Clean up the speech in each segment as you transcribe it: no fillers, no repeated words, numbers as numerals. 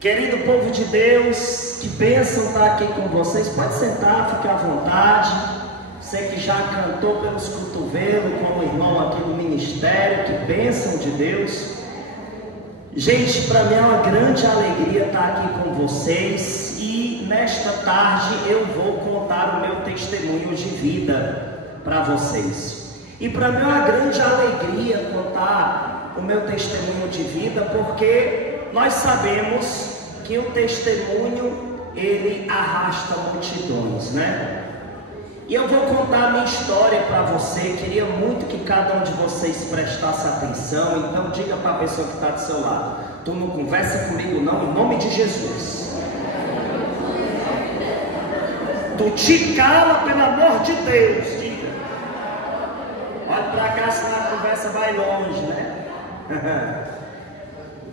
Querido povo de Deus, que bênção estar aqui com vocês. Pode sentar, fique à vontade. Você que já cantou pelos cotovelos, como irmão aqui no ministério, que bênção de Deus. Gente, para mim é uma grande alegria estar aqui com vocês. E nesta tarde eu vou contar o meu testemunho de vida para vocês. E para mim é uma grande alegria contar o meu testemunho de vida, porque nós sabemos que o testemunho, ele arrasta multidões, né? E eu vou contar a minha história para você. Queria muito que cada um de vocês prestasse atenção. Então diga para a pessoa que está do seu lado: tu não conversa comigo não, em nome de Jesus. Tu te cala, pelo amor de Deus. Diga. Olha para cá, senão a conversa vai longe, né?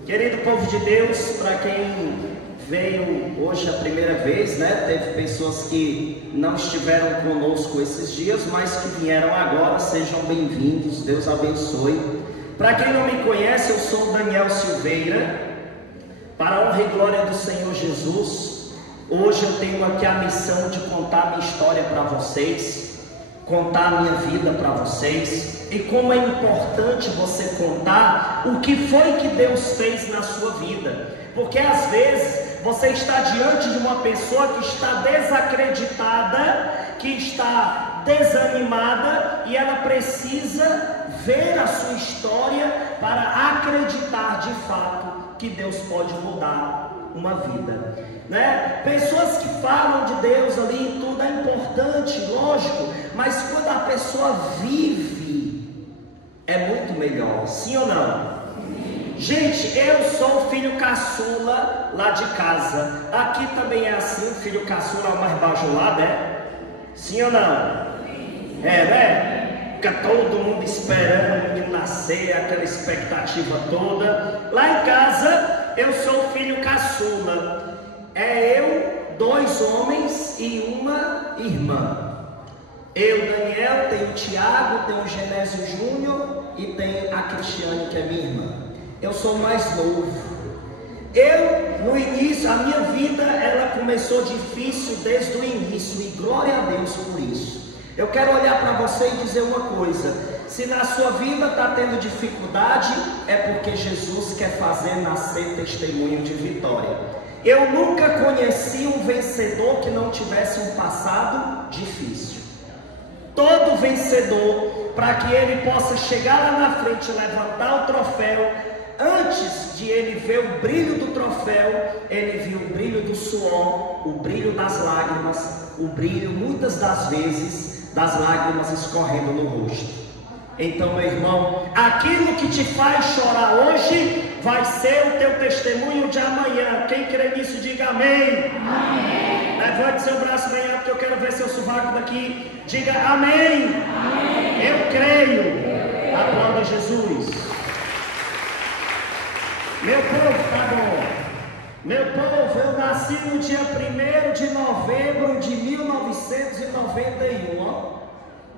Querido povo de Deus, para quem veio hoje a primeira vez, né? Teve pessoas que não estiveram conosco esses dias, mas que vieram agora. Sejam bem-vindos, Deus abençoe. Para quem não me conhece, eu sou Daniel Silveira. Para a honra e glória do Senhor Jesus, hoje eu tenho aqui a missão de contar a minha história para vocês, contar a minha vida para vocês. E como é importante você contar o que foi que Deus fez na sua vida. Porque às vezes você está diante de uma pessoa que está desacreditada, que está desanimada, e ela precisa ver a sua história para acreditar de fato que Deus pode mudar uma vida, né? Pessoas que falam de Deus ali, tudo é importante, lógico, mas quando a pessoa vive, é muito melhor, sim ou não? Sim. Gente, eu sou o filho caçula lá de casa. Aqui também é assim, o filho caçula é o mais bajulado, é? Sim ou não? Sim. É, né? Fica todo mundo esperando o menino nascer, aquela expectativa toda. Lá em casa, eu sou o filho caçula. É eu, 2 homens e uma irmã. Eu, Daniel, tenho o Tiago, tenho o Genésio Júnior e tenho a Cristiane, que é minha irmã. Eu sou mais novo. No início, a minha vida, ela começou difícil desde o início, e glória a Deus por isso. Eu quero olhar para você e dizer uma coisa: se na sua vida está tendo dificuldade, é porque Jesus quer fazer nascer testemunho de vitória. Eu nunca conheci um vencedor que não tivesse um passado difícil. Todo vencedor, para que ele possa chegar lá na frente e levantar o troféu, antes de ele ver o brilho do troféu, ele viu o brilho do suor, o brilho das lágrimas, o brilho, muitas das vezes, das lágrimas escorrendo no rosto. Então, meu irmão, aquilo que te faz chorar hoje, vai ser o teu testemunho de amanhã. Quem crê nisso, diga amém. Amém. Levante seu braço bem alto, que eu quero ver seu sovaco daqui. Diga amém. Amém. Eu creio. Aplauda Jesus. Meu povo, tá bom. Meu povo, eu nasci no dia 1º de novembro de 1991, ó.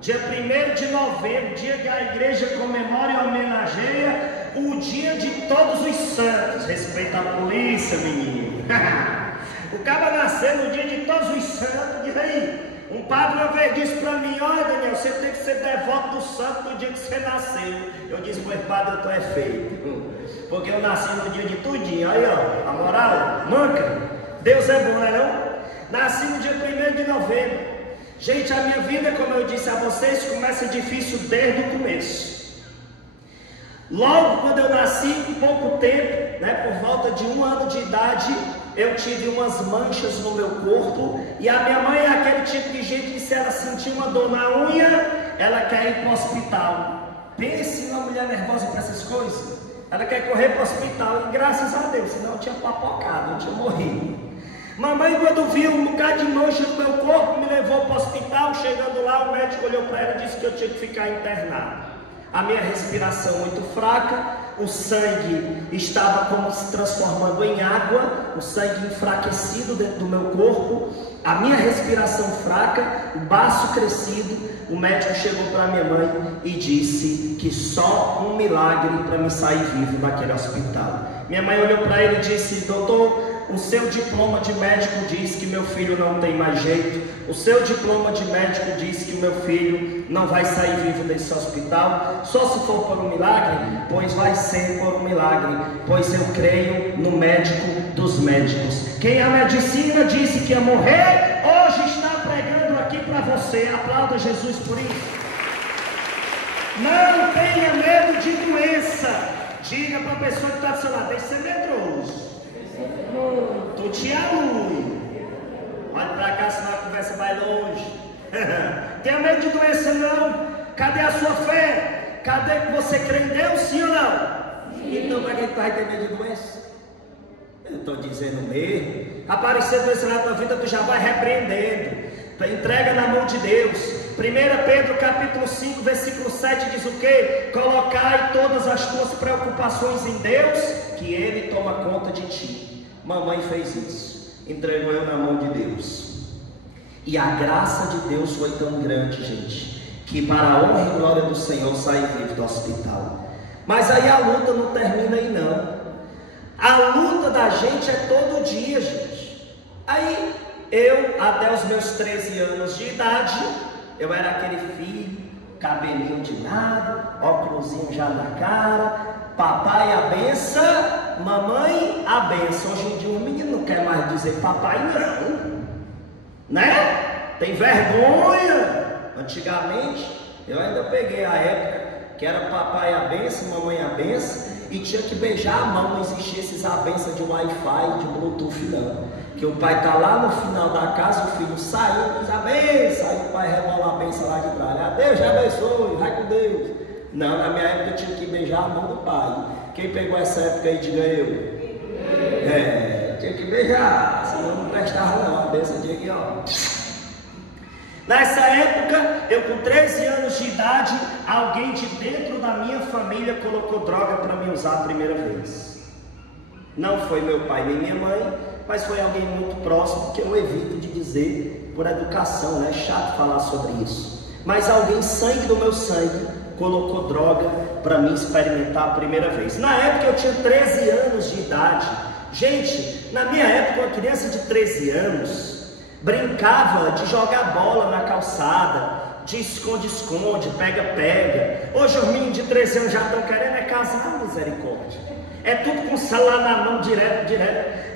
Dia 1º de novembro, dia que a igreja comemora e homenageia o dia de todos os santos. Respeita a polícia, menino. O cara nasceu no dia de todos os santos. Diz aí. Um padre uma vez disse para mim: olha, Daniel, você tem que ser devoto do santo no dia que você nasceu. Eu disse: pois padre, tu é feio, porque eu nasci no dia de tudinho. Aí ó, a moral, manca. Deus é bom, não é não? Nasci no dia 1º de novembro. Gente, a minha vida, como eu disse a vocês, começa difícil desde o começo. Logo quando eu nasci, em pouco tempo, né, por volta de 1 ano de idade, eu tive umas manchas no meu corpo. E a minha mãe é aquele tipo de gente que, se ela sentir uma dor na unha, ela quer ir para o hospital. Pense numa mulher nervosa para essas coisas. Ela quer correr para o hospital. E graças a Deus, senão eu tinha papocado, eu tinha morrido. Mamãe, quando viu um bocado de mancha no meu corpo, me levou para o hospital. Chegando lá, o médico olhou para ela e disse que eu tinha que ficar internado. A minha respiração muito fraca, o sangue estava como se transformando em água, o sangue enfraquecido dentro do meu corpo, a minha respiração fraca, o baço crescido. O médico chegou para minha mãe e disse que só um milagre para me sair vivo daquele hospital. Minha mãe olhou para ele e disse: doutor, O seu diploma de médico diz que meu filho não tem mais jeito. O seu diploma de médico diz que o meu filho não vai sair vivo desse hospital. Só se for por um milagre, pois vai ser por um milagre, pois eu creio no médico dos médicos. Quem a medicina disse que ia morrer, hoje está pregando aqui para você. Aplauda Jesus por isso. Não tenha medo de doença. Diga para a pessoa que está do seu lado: deixa de ser medroso. Tu te alui. Olha para cá, senão a conversa vai longe. Tenha medo de doença não. Cadê a sua fé? Cadê que você crê em Deus, sim ou não? Então para que tu vai ter medo de doença? Eu estou dizendo mesmo. Aparecer doença na tua vida, tu já vai repreendendo. Entrega na mão de Deus. 1 Pedro capítulo 5, versículo 7 diz o quê? Colocai todas as tuas preocupações em Deus, que Ele toma conta de ti. Mamãe fez isso, entregou eu na mão de Deus. E a graça de Deus foi tão grande, gente, que para a honra e glória do Senhor saí vivo do hospital. Mas aí a luta não termina aí não. A luta da gente é todo dia, gente. Aí eu, até os meus 13 anos de idade, eu era aquele filho, cabelinho de lado, óculosinho já na cara, papai a benção, mamãe a benção. Hoje em dia o menino não quer mais dizer papai não, né? Tem vergonha. Antigamente eu ainda peguei a época que era papai a benção, mamãe a benção, e tinha que beijar a mão. Não existia esses a benção de Wi-Fi, de Bluetooth não. Que o pai está lá no final da casa, o filho saiu, diz a benção, aí o pai rebola a benção lá de trás. Deus te abençoe, vai com Deus. Não, na minha época eu tinha que beijar a mão do pai. Quem pegou essa época aí, diga eu. Tinha que beijar, senão não prestava não, a benção tinha que, ó. Nessa época, eu com 13 anos de idade, alguém de dentro da minha família colocou droga para me usar a primeira vez. Não foi meu pai nem minha mãe, mas foi alguém muito próximo, que eu evito de dizer por educação, né? É chato falar sobre isso. Mas alguém, sangue do meu sangue, colocou droga para mim experimentar a primeira vez. Na época eu tinha 13 anos de idade. Gente, na minha época, uma criança de 13 anos brincava de jogar bola na calçada, de esconde-esconde, pega-pega. Hoje os meninos de 13 anos já estão querendo casar, misericórdia. É tudo com o celular na mão, direto.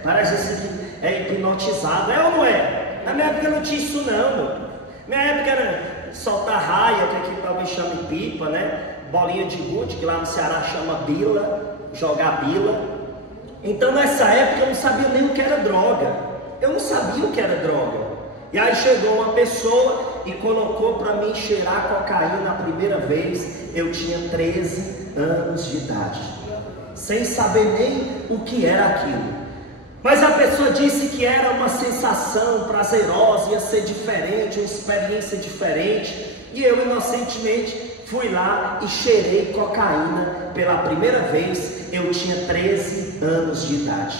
Parece assim que é hipnotizado. É ou não é? Na minha época não tinha isso não. Minha época era soltar raia, que aqui talvez chame pipa, né? Bolinha de gude, que lá no Ceará chama bila, jogar bila. Então nessa época eu não sabia nem o que era droga. Eu não sabia o que era droga. E aí chegou uma pessoa e colocou para mim cheirar cocaína a primeira vez. Eu tinha 13 anos de idade, sem saber nem o que era aquilo. Mas a pessoa disse que era uma sensação prazerosa, ia ser diferente, uma experiência diferente. E eu inocentemente fui lá e cheirei cocaína pela primeira vez. Eu tinha 13 anos de idade.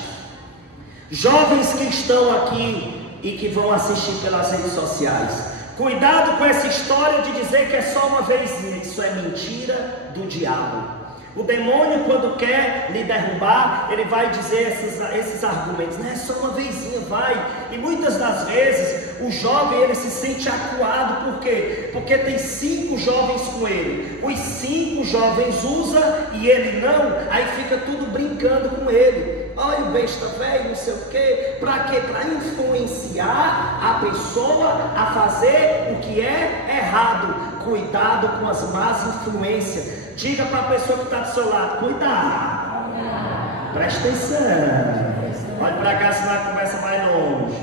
Jovens que estão aqui e que vão assistir pelas redes sociais, cuidado com essa história de dizer que é só uma vezinha. Isso é mentira do diabo. O demônio, quando quer lhe derrubar, ele vai dizer esses argumentos, não é só uma vezinha, vai. E muitas das vezes o jovem ele se sente acuado. Por quê? Porque tem 5 jovens com ele. Os 5 jovens usam e ele não. Aí fica tudo brincando com ele. Olha o besta velho, não sei o quê. Para quê? Para influenciar a pessoa a fazer o que é errado. Cuidado com as más influências. Diga para a pessoa que está do seu lado: cuidado, presta atenção. Olha para cá, senão a conversa vai longe.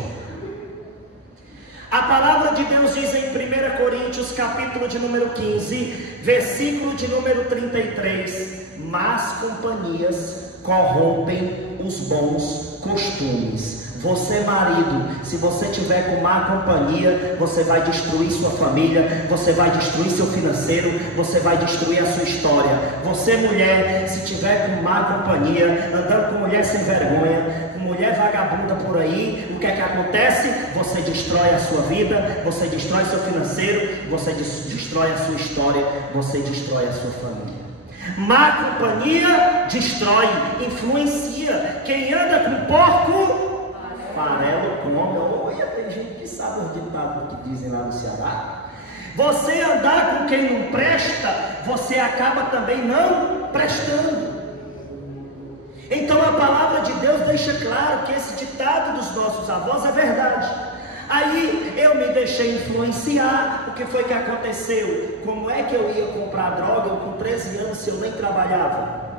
A palavra de Deus diz em 1 Coríntios capítulo de número 15, versículo de número 33: más companhias corrompem os bons costumes. Você, marido, se você tiver com má companhia, você vai destruir sua família, você vai destruir seu financeiro, você vai destruir a sua história. Você, mulher, se tiver com má companhia, andando com mulher sem vergonha, com mulher vagabunda por aí, o que é que acontece? Você destrói a sua vida, você destrói seu financeiro, você destrói a sua história, você destrói a sua família. Má companhia destrói, influencia. Quem anda com porco tem gente que sabe os ditados que dizem lá no Ceará. Você andar com quem não presta, você acaba também não prestando. Então a palavra de Deus deixa claro que esse ditado dos nossos avós é verdade. Aí eu me deixei influenciar. O que foi que aconteceu? Como é que eu ia comprar droga com 13 anos se eu nem trabalhava?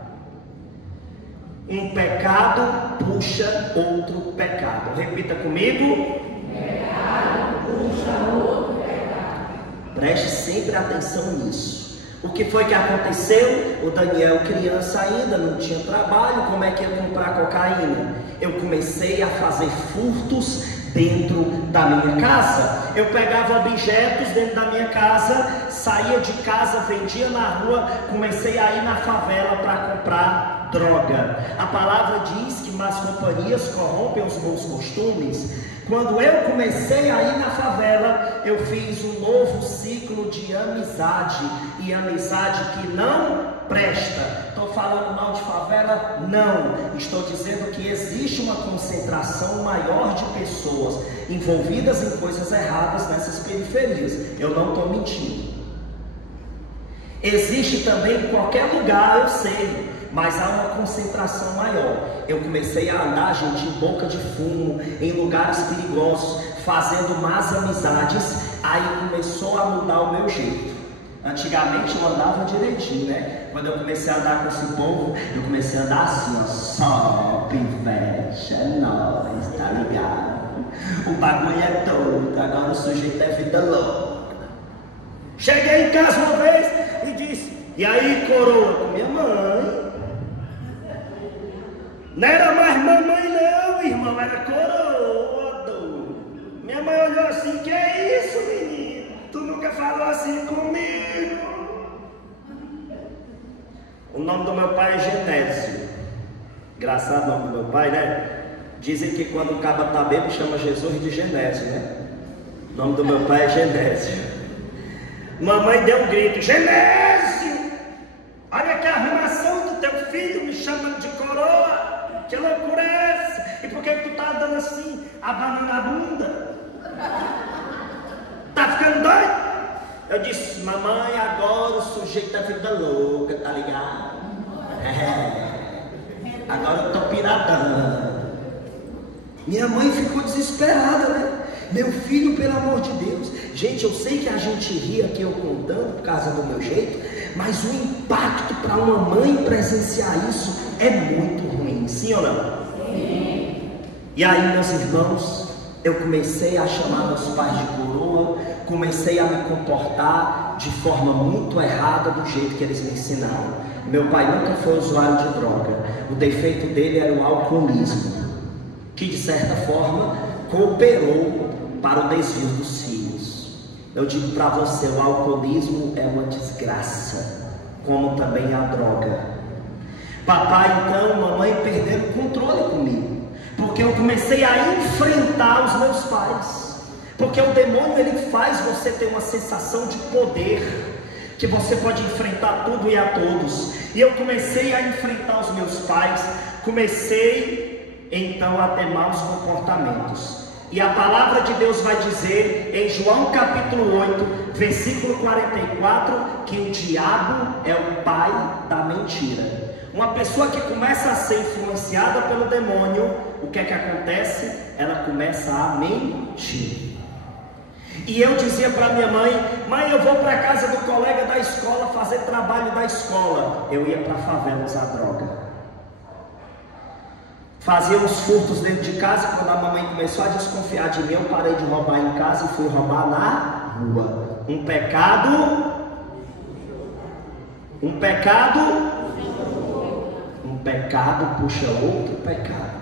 Um pecado puxa outro pecado. Repita comigo. Pecado puxa outro pecado. Preste sempre atenção nisso. O que foi que aconteceu? O Daniel, criança ainda, não tinha trabalho. Como é que ia comprar cocaína? Eu comecei a fazer furtos dentro da minha casa. Eu pegava objetos dentro da minha casa, saía de casa, vendia na rua, comecei a ir na favela para comprar droga. A palavra diz que más companhias corrompem os bons costumes. Quando eu comecei a ir na favela, eu fiz um novo ciclo de amizade, e amizade que não presta. Estou falando mal de favela? Não. Estou dizendo que existe uma concentração maior de pessoas envolvidas em coisas erradas nessas periferias. Eu não estou mentindo. Existe também em qualquer lugar, eu sei, mas há uma concentração maior. Eu comecei a andar, gente, em boca de fumo, em lugares perigosos, fazendo más amizades. Aí começou a mudar o meu jeito. Antigamente eu andava direitinho, né? Quando eu comecei a andar com esse povo, eu comecei a andar assim, ó, só pivete, é nóis, tá ligado? O bagulho é todo, agora o sujeito é vida louca. Cheguei em casa uma vez e disse: e aí, coroa? Com minha mãe. Não era mais mamãe não, irmão, era coroa, doido. Minha mãe olhou assim: que é isso, menino? Tu nunca falou assim comigo. O nome do meu pai é Genésio. Engraçado o nome do meu pai, né? Dizem que quando o caba tá bêbado chama Jesus de Genésio, né? O nome do meu pai é Genésio. Mamãe deu um grito: Genésio! Olha que arrumação do teu filho me chamando de coroa. Que loucura é essa? E por que tu tá andando assim, abanando a bunda? Tá ficando doido? Eu disse: mamãe, agora o sujeito da vida louca, tá ligado? Agora eu tô piradão. Minha mãe ficou desesperada, né? Meu filho, pelo amor de Deus. Gente, eu sei que a gente ri aqui eu contando por causa do meu jeito, mas o impacto para uma mãe presenciar isso é muito ruim, sim ou não? Sim. E aí, meus irmãos, eu comecei a chamar meus pais de coroa, comecei a me comportar de forma muito errada do jeito que eles me ensinaram. Meu pai nunca foi usuário de droga. O defeito dele era o alcoolismo, que de certa forma cooperou para o desvio dos filhos. Eu digo para você, o alcoolismo é uma desgraça, como também a droga. Papai, então, mamãe perderam o controle comigo, porque eu comecei a enfrentar os meus pais. Porque o demônio, ele faz você ter uma sensação de poder, que você pode enfrentar tudo e a todos. E eu comecei a enfrentar os meus pais, comecei então a ter maus comportamentos. E a palavra de Deus vai dizer em João capítulo 8, versículo 44, que o diabo é o pai da mentira. Uma pessoa que começa a ser influenciada pelo demônio, o que é que acontece? Ela começa a mentir. E eu dizia para minha mãe: mãe, eu vou para a casa do colega da escola fazer trabalho da escola. Eu ia para a favela usar droga. Fazia uns furtos dentro de casa. Quando a mamãe começou a desconfiar de mim, eu parei de roubar em casa e fui roubar na rua. Um pecado puxa outro pecado.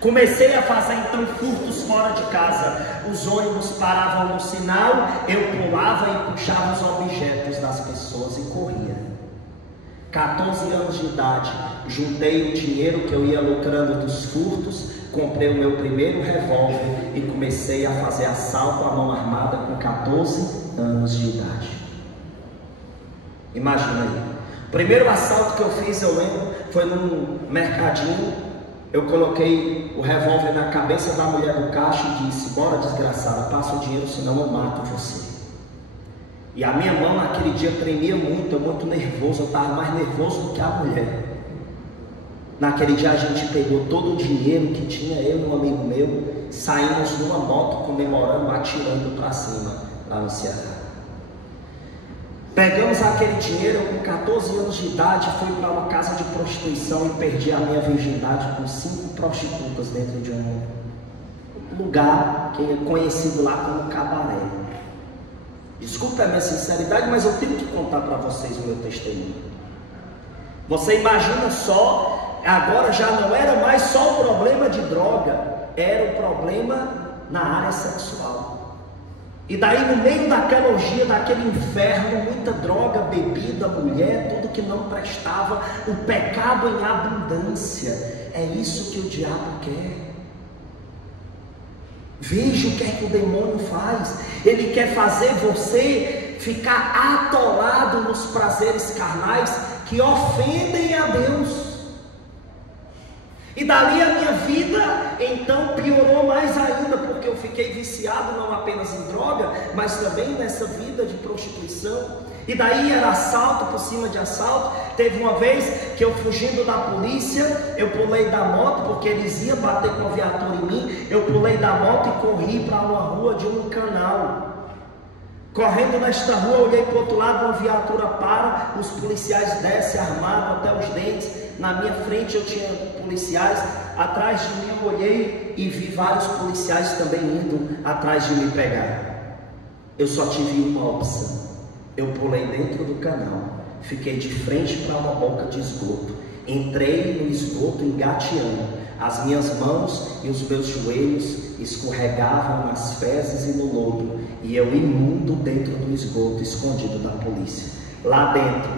Comecei a fazer então furtos fora de casa. Os ônibus paravam no sinal, eu pulava e puxava os objetos das pessoas e corria. 14 anos de idade, juntei o dinheiro que eu ia lucrando dos furtos, comprei o meu primeiro revólver e comecei a fazer assalto à mão armada com 14 anos de idade. Imagina aí. O primeiro assalto que eu fiz, eu lembro, foi num mercadinho Eu coloquei o revólver na cabeça da mulher do caixa e disse: bora desgraçada, passa o dinheiro, senão eu mato você. E a minha mão naquele dia tremia muito, muito nervoso, eu estava mais nervoso do que a mulher. Naquele dia a gente pegou todo o dinheiro que tinha, eu e um amigo meu, saímos numa moto comemorando, atirando para cima, lá no Ceará. Pegamos aquele dinheiro, eu com 14 anos de idade fui para uma casa de prostituição e perdi a minha virgindade com 5 prostitutas dentro de um lugar que é conhecido lá como cabaré. Desculpa a minha sinceridade, mas eu tenho que contar para vocês o meu testemunho. Você imagina só, agora já não era mais só o problema de droga, era o problema na área sexual. E daí no meio daquela orgia, daquele inferno, muita droga, bebida, mulher, tudo que não prestava, o pecado em abundância. É isso que o diabo quer. Veja o que é que o demônio faz. Ele quer fazer você ficar atolado nos prazeres carnais que ofendem a Deus. E dali a minha vida então piorou mais ainda, porque eu fiquei viciado não apenas em droga, mas também nessa vida de prostituição. E daí era assalto por cima de assalto. Teve uma vez que eu, fugindo da polícia, eu pulei da moto, porque eles iam bater com a viatura em mim. Eu pulei da moto e corri para uma rua de um canal. Correndo nesta rua, olhei para o outro lado, uma viatura para, os policiais descem armados até os dentes. Na minha frente eu tinha policiais, atrás de mim eu olhei e vi vários policiais também indo atrás de me pegar. Eu só tive uma opção. Eu pulei dentro do canal, fiquei de frente para uma boca de esgoto, entrei no esgoto engateando, as minhas mãos e os meus joelhos escorregavam nas fezes e no lodo, e eu imundo dentro do esgoto, escondido da polícia. Lá dentro,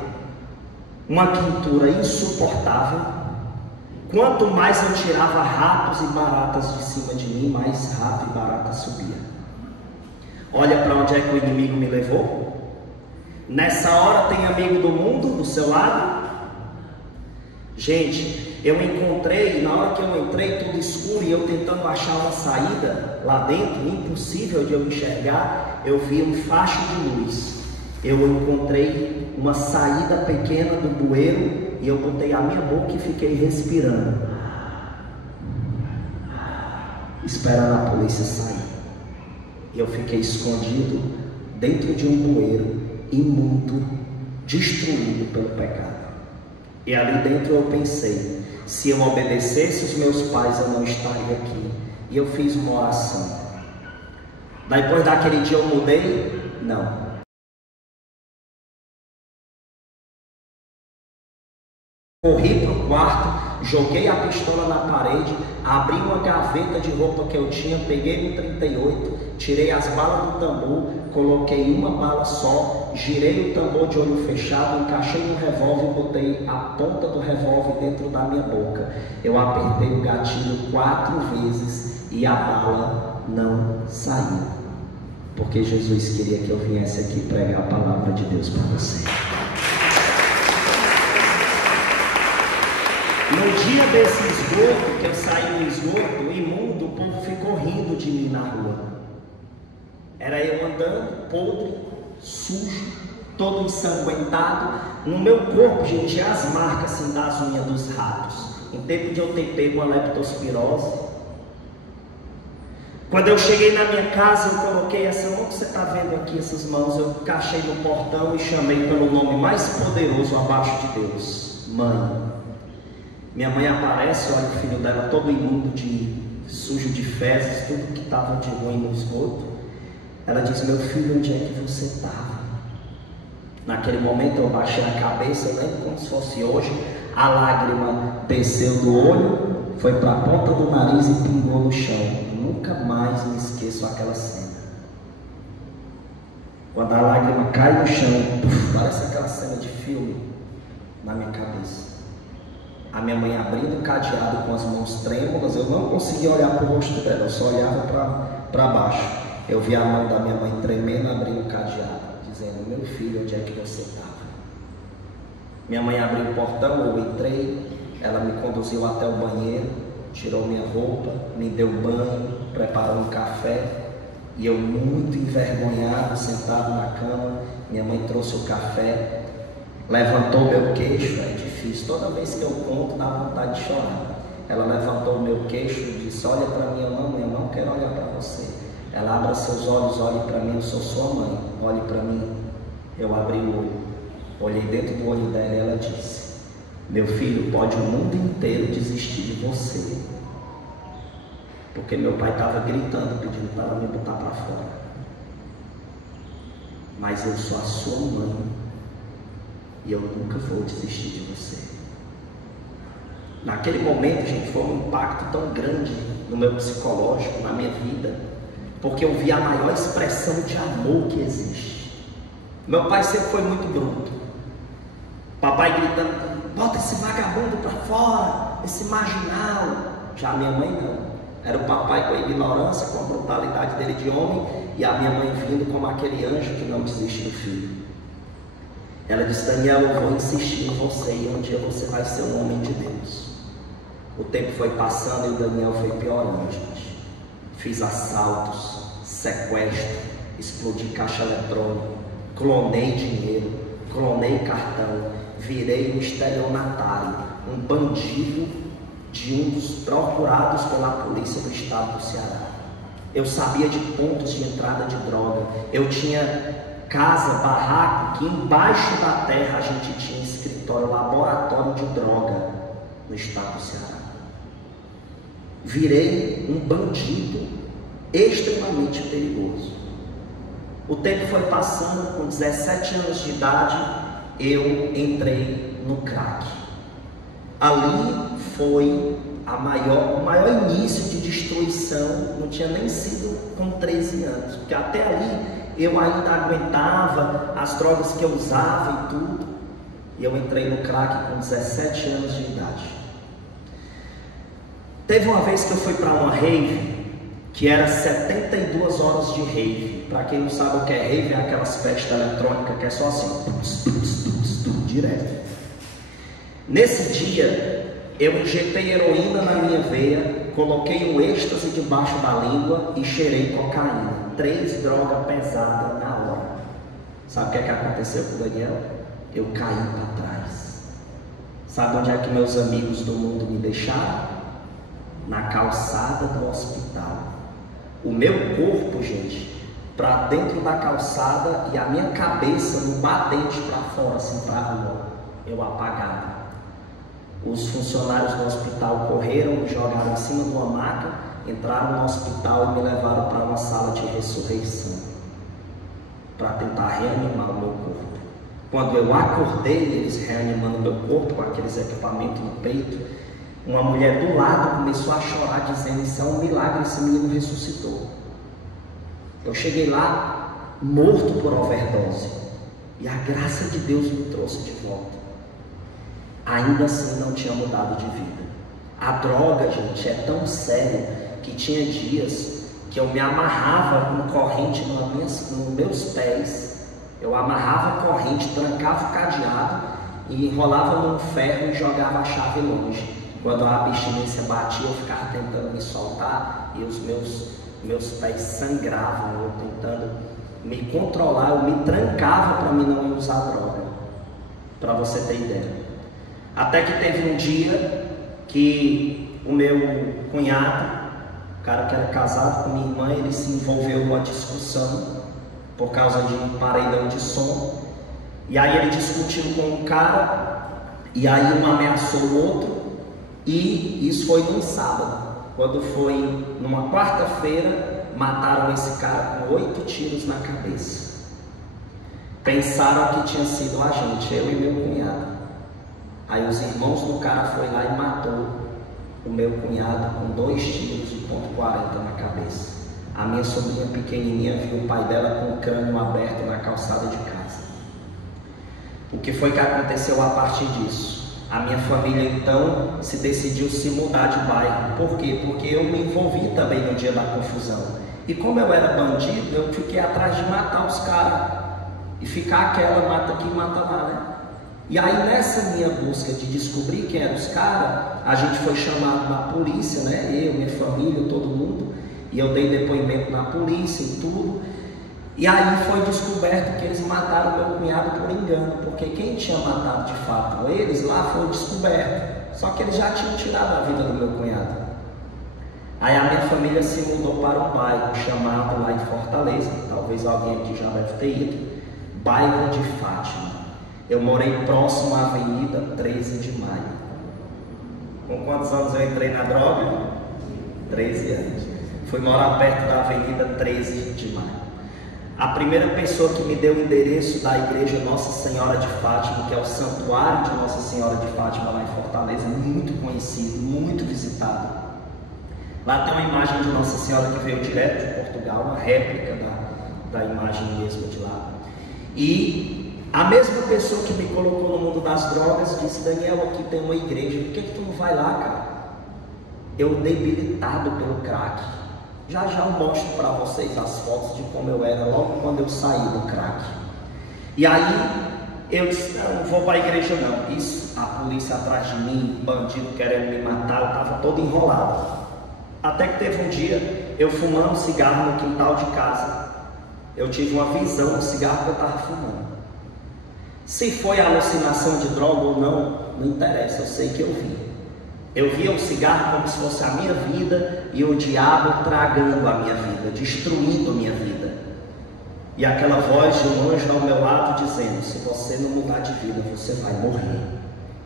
uma quintura insuportável. Quanto mais eu tirava ratos e baratas de cima de mim, mais rato e barata subia. Olha para onde é que o inimigo me levou. Nessa hora tem amigo do mundo do seu lado. Gente, eu encontrei, na hora que eu entrei tudo escuro e eu tentando achar uma saída lá dentro, impossível de eu enxergar, eu vi um facho de luz. Eu encontrei uma saída pequena do bueiro e eu botei a minha boca e fiquei respirando, esperando a polícia sair. E eu fiquei escondido dentro de um bueiro, imundo, destruído pelo pecado. E ali dentro eu pensei, se eu obedecesse os meus pais eu não estaria aqui. E eu fiz uma oração. Depois daquele dia eu mudei? Não. Corri para o quarto, joguei a pistola na parede, abri uma gaveta de roupa que eu tinha, peguei um 38, tirei as balas do tambor, coloquei uma bala só, girei o tambor de olho fechado, encaixei no revólver e botei a ponta do revólver dentro da minha boca. Eu apertei o gatilho 4 vezes e a bala não saiu, porque Jesus queria que eu viesse aqui pregar a palavra de Deus para você. No dia desse esgoto, que eu saí do esgoto, imundo, o povo ficou rindo de mim na rua. Era eu andando, podre, sujo, todo ensanguentado. No meu corpo, gente, as marcas assim, das unhas dos ratos. Em tempo de eu ter pego uma leptospirose. Quando eu cheguei na minha casa, eu coloquei essa mão que você está vendo aqui, essas mãos, eu encaixei no portão e chamei pelo nome mais poderoso abaixo de Deus, Mãe. Minha mãe aparece, olha o filho dela todo imundo, sujo de fezes, tudo que estava de ruim no esgoto. Ela diz: meu filho, onde é que você estava? Naquele momento eu baixei a cabeça, eu lembro como se fosse hoje, a lágrima desceu do olho, foi para a ponta do nariz e pingou no chão. Nunca mais me esqueço aquela cena. Quando a lágrima cai no chão, parece aquela cena de filme na minha cabeça. A minha mãe abrindo o cadeado com as mãos trêmulas, eu não conseguia olhar para o rosto dela, eu só olhava para baixo. Eu vi a mão da minha mãe tremendo, abrindo o cadeado, dizendo: meu filho, onde é que você estava? Minha mãe abriu o portão, eu entrei, ela me conduziu até o banheiro, tirou minha roupa, me deu banho, preparou um café, e eu muito envergonhado, sentado na cama, minha mãe trouxe o café, levantou meu queixo, é difícil, toda vez que eu conto dá vontade de chorar. Ela levantou o meu queixo e disse: olha para mim. Eu não quero olhar para você. Ela: abra seus olhos, olhe para mim, eu sou sua mãe, olhe para mim. Eu abri o olho, olhei dentro do olho dela e ela disse: meu filho, pode o mundo inteiro desistir de você, porque meu pai estava gritando, pedindo para ela me botar para fora, mas eu sou a sua mãe e eu nunca vou desistir de você. Naquele momento, gente, foi um impacto tão grande no meu psicológico, na minha vida, porque eu vi a maior expressão de amor que existe. Meu pai sempre foi muito bruto. Papai gritando: bota esse vagabundo para fora, esse marginal. Já minha mãe não. Era o papai com a ignorância, com a brutalidade dele de homem, e a minha mãe vindo como aquele anjo que não desiste do filho. Ela disse: Daniel, eu vou insistir em você e um dia você vai ser um homem de Deus. O tempo foi passando e o Daniel foi piorando, gente. Fiz assaltos, sequestro, explodi caixa eletrônica, clonei dinheiro, clonei cartão, virei um estelionatário, um bandido de um dos procurados pela polícia do estado do Ceará. Eu sabia de pontos de entrada de droga. Eu tinha casa, barraco, que embaixo da terra a gente tinha escritório, laboratório de droga no estado do Ceará. Virei um bandido extremamente perigoso. O tempo foi passando. Com 17 anos de idade eu entrei no crack. Ali foi o maior início de destruição. Não tinha nem sido com 13 anos, porque até ali eu ainda aguentava as drogas que eu usava e tudo. E eu entrei no crack com 17 anos de idade. Teve uma vez que eu fui para uma rave, que era 72 horas de rave. Para quem não sabe o que é rave, é aquelas festas eletrônicas que é só assim, direto. Nesse dia, eu injetei heroína na minha veia, coloquei um êxtase debaixo da língua e cheirei cocaína. 3 drogas pesadas na hora. Sabe o que aconteceu com o Daniel? Eu caí para trás. Sabe onde é que meus amigos do mundo me deixaram? Na calçada do hospital. O meu corpo, gente, para dentro da calçada e a minha cabeça no batente para fora, assim, para a rua. Eu apagado. Os funcionários do hospital correram, me jogaram em cima de uma maca, entraram no hospital e me levaram para uma sala de ressurreição para tentar reanimar o meu corpo. Quando eu acordei, eles reanimando meu corpo com aqueles equipamentos no peito, uma mulher do lado começou a chorar, dizendo: isso é um milagre, esse menino ressuscitou. Eu cheguei lá morto por overdose e a graça de Deus me trouxe de volta. Ainda assim não tinha mudado de vida. A droga, gente, é tão séria que tinha dias que eu me amarrava com corrente nos meus pés. Eu amarrava a corrente, trancava o cadeado e enrolava num ferro e jogava a chave longe. Quando a abstinência batia, eu ficava tentando me soltar e os meus pés sangravam, eu tentando me controlar, eu me trancava para mim não usar droga, para você ter ideia. Até que teve um dia que o meu cunhado, o cara que era casado com minha irmã, ele se envolveu numa discussão por causa de um paredão de som, e aí ele discutiu com um cara, e aí um ameaçou o outro, e isso foi num sábado. Quando foi numa quarta-feira, mataram esse cara com 8 tiros na cabeça. Pensaram que tinha sido a gente, eu e meu cunhado. Aí os irmãos do cara foi lá e matou o meu cunhado com 2 tiros de .40 na cabeça. A minha sobrinha pequenininha viu o pai dela com o crânio aberto na calçada de casa. O que foi que aconteceu a partir disso? A minha família então se decidiu se mudar de bairro. Por quê? Porque eu me envolvi também no dia da confusão. E como eu era bandido, eu fiquei atrás de matar os caras. E ficar aquela mata aqui, mata lá, né? E aí nessa minha busca de descobrir quem eram os caras, a gente foi chamado na polícia, né? Eu, minha família, todo mundo. E eu dei depoimento na polícia e tudo. E aí foi descoberto que eles mataram meu cunhado por engano, porque quem tinha matado de fato eles lá foi descoberto. Só que eles já tinham tirado a vida do meu cunhado. Aí a minha família se mudou para um bairro chamado lá em Fortaleza, talvez alguém aqui já deve ter ido, bairro de Fátima. Eu morei próximo à Avenida 13 de Maio. Com quantos anos eu entrei na droga? 13 anos. Fui morar perto da Avenida 13 de Maio. A primeira pessoa que me deu o endereço da igreja Nossa Senhora de Fátima, que é o santuário de Nossa Senhora de Fátima lá em Fortaleza, muito conhecido, muito visitado. Lá tem uma imagem de Nossa Senhora que veio direto de Portugal, uma réplica da imagem mesmo de lá. E a mesma pessoa que me colocou no mundo das drogas disse: Daniel, aqui tem uma igreja, por que tu não vai lá, cara? Eu debilitado pelo crack. Já eu mostro para vocês as fotos de como eu era logo quando eu saí do crack. E aí eu disse: não vou para a igreja não. Isso, a polícia atrás de mim, bandido querendo me matar, eu estava todo enrolado. Até que teve um dia, eu fumando cigarro no quintal de casa, eu tive uma visão do cigarro que eu estava fumando. Se foi alucinação de droga ou não, não interessa, eu sei que eu vi. Eu via o cigarro como se fosse a minha vida e o diabo tragando a minha vida, destruindo a minha vida. E aquela voz de um anjo ao meu lado dizendo: se você não mudar de vida, você vai morrer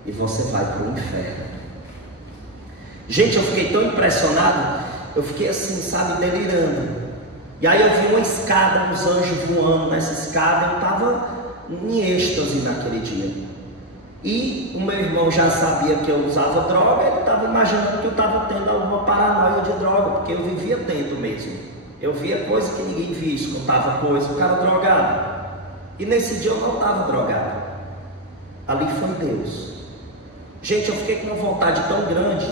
e você vai para o inferno. Gente, eu fiquei tão impressionado, eu fiquei assim, sabe, delirando. E aí eu vi uma escada, os anjos voando nessa escada, eu estava em êxtase naquele dia. E o meu irmão já sabia que eu usava droga, ele estava imaginando que eu estava tendo alguma paranoia de droga, porque eu vivia tendo mesmo. Eu via coisa que ninguém via, escutava coisa, o cara drogado. E nesse dia eu não estava drogado. Ali foi Deus. Gente, eu fiquei com uma vontade tão grande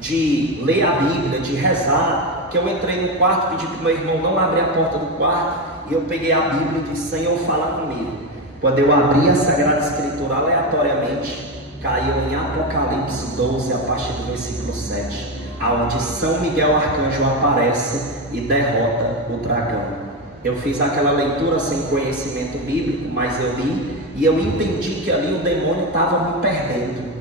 de ler a Bíblia, de rezar, que eu entrei no quarto, pedi para o meu irmão não abrir a porta do quarto, e eu peguei a Bíblia e disse: Senhor, fala comigo. Quando eu abri a Sagrada Escritura aleatoriamente, caiu em Apocalipse 12, a partir do versículo 7, aonde São Miguel Arcanjo aparece e derrota o dragão. Eu fiz aquela leitura sem conhecimento bíblico, mas eu li e eu entendi que ali o demônio estava me perdendo.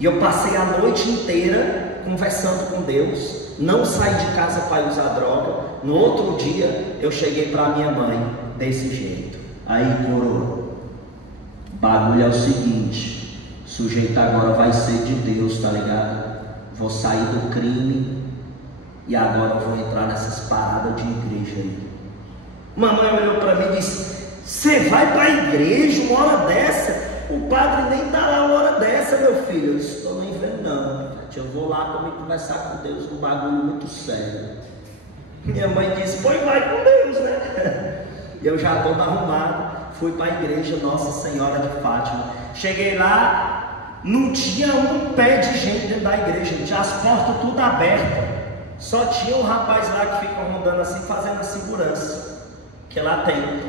E eu passei a noite inteira conversando com Deus, não saí de casa para usar droga. No outro dia eu cheguei para minha mãe desse jeito: aí, coroa, bagulho é o seguinte, o sujeito agora vai ser de Deus, tá ligado? Vou sair do crime e agora eu vou entrar nessas paradas de igreja aí. Mamãe olhou para mim e disse: você vai para a igreja uma hora dessa? O padre nem está lá uma hora dessa, meu filho. Eu disse: estou nem vendo não, eu vou lá para me conversar com Deus, um bagulho muito sério. Minha mãe disse: pois vai com Deus, né? E eu já todo arrumado, fui para a igreja Nossa Senhora de Fátima. Cheguei lá, não tinha um pé de gente dentro da igreja, tinha as portas tudo abertas. Só tinha um rapaz lá que fica rondando assim, fazendo a segurança, que lá tem.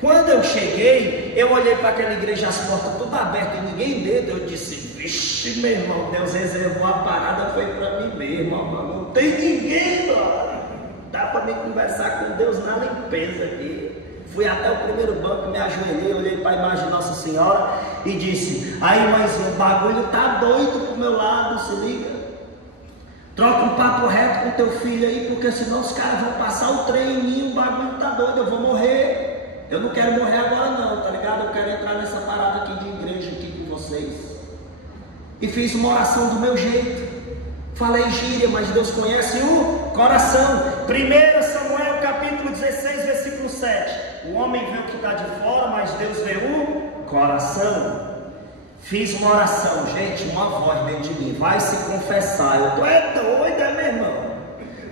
Quando eu cheguei, eu olhei para aquela igreja, as portas tudo abertas e ninguém dentro. Eu disse: vixe, meu irmão, Deus reservou a parada, foi para mim mesmo, mano. Não tem ninguém, mano. Dá para me conversar com Deus na limpeza aqui. Fui até o primeiro banco, me ajoelhei, olhei para a imagem de Nossa Senhora e disse: aí, mãezinha, o bagulho tá doido pro meu lado, se liga. Troca um papo reto com teu filho aí, porque senão os caras vão passar o trem em mim, o bagulho tá doido, eu vou morrer. Eu não quero morrer agora não, tá ligado? Eu quero entrar nessa parada aqui de igreja aqui com vocês. E fiz uma oração do meu jeito. Falei gíria, mas Deus conhece o coração. 1 Samuel capítulo 16, versículo 7. O homem vê o que está de fora, mas Deus vê o coração. Fiz uma oração, gente, uma voz dentro de mim: vai se confessar. Eu tô doido, meu irmão?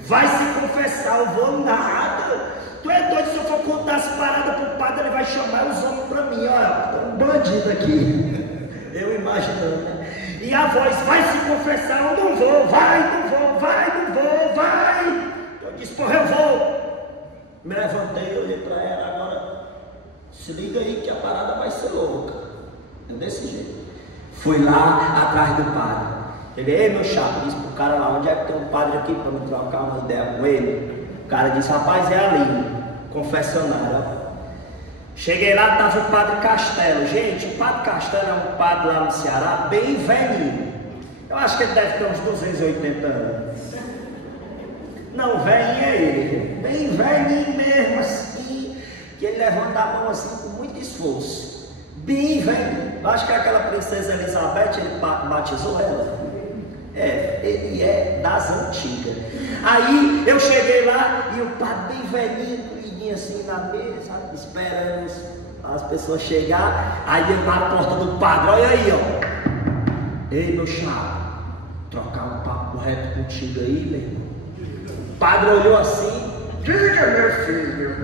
Vai se confessar, eu vou nada. Tu é doido? Se eu for contar as paradas pro padre, ele vai chamar os homens para mim. Olha, tem um bandido aqui. Eu imaginando, né? E a voz: vai se confessar. Eu não vou, vai, não vou, vai, não vou, vai. Eu disse: porra, eu vou. Me levantei, olhei para ela: agora se liga aí que a parada vai ser louca. É desse jeito. Fui lá atrás do padre. Ele, ei meu chapa, disse pro cara lá, onde é que tem um padre aqui para me trocar uma ideia com ele? O cara disse, rapaz, é ali, confessionário. Cheguei lá, estava o padre Castelo. Gente, o padre Castelo é um padre lá no Ceará, bem velhinho. Eu acho que ele deve ter uns 280 anos. Não, velhinho é ele, bem velhinho mesmo assim, que ele levanta a mão assim com muito esforço. Bem velhinho. Eu acho que aquela princesa Elizabeth, ele batizou ela. Ele é das antigas. Aí eu cheguei lá e o padre bem velhinho, assim na mesa, esperando as pessoas chegar. Aí eu na porta do padre, olha aí, ó. Ei meu chapa, trocar um papo reto contigo aí, meu irmão. O padre olhou assim. Diga, meu filho,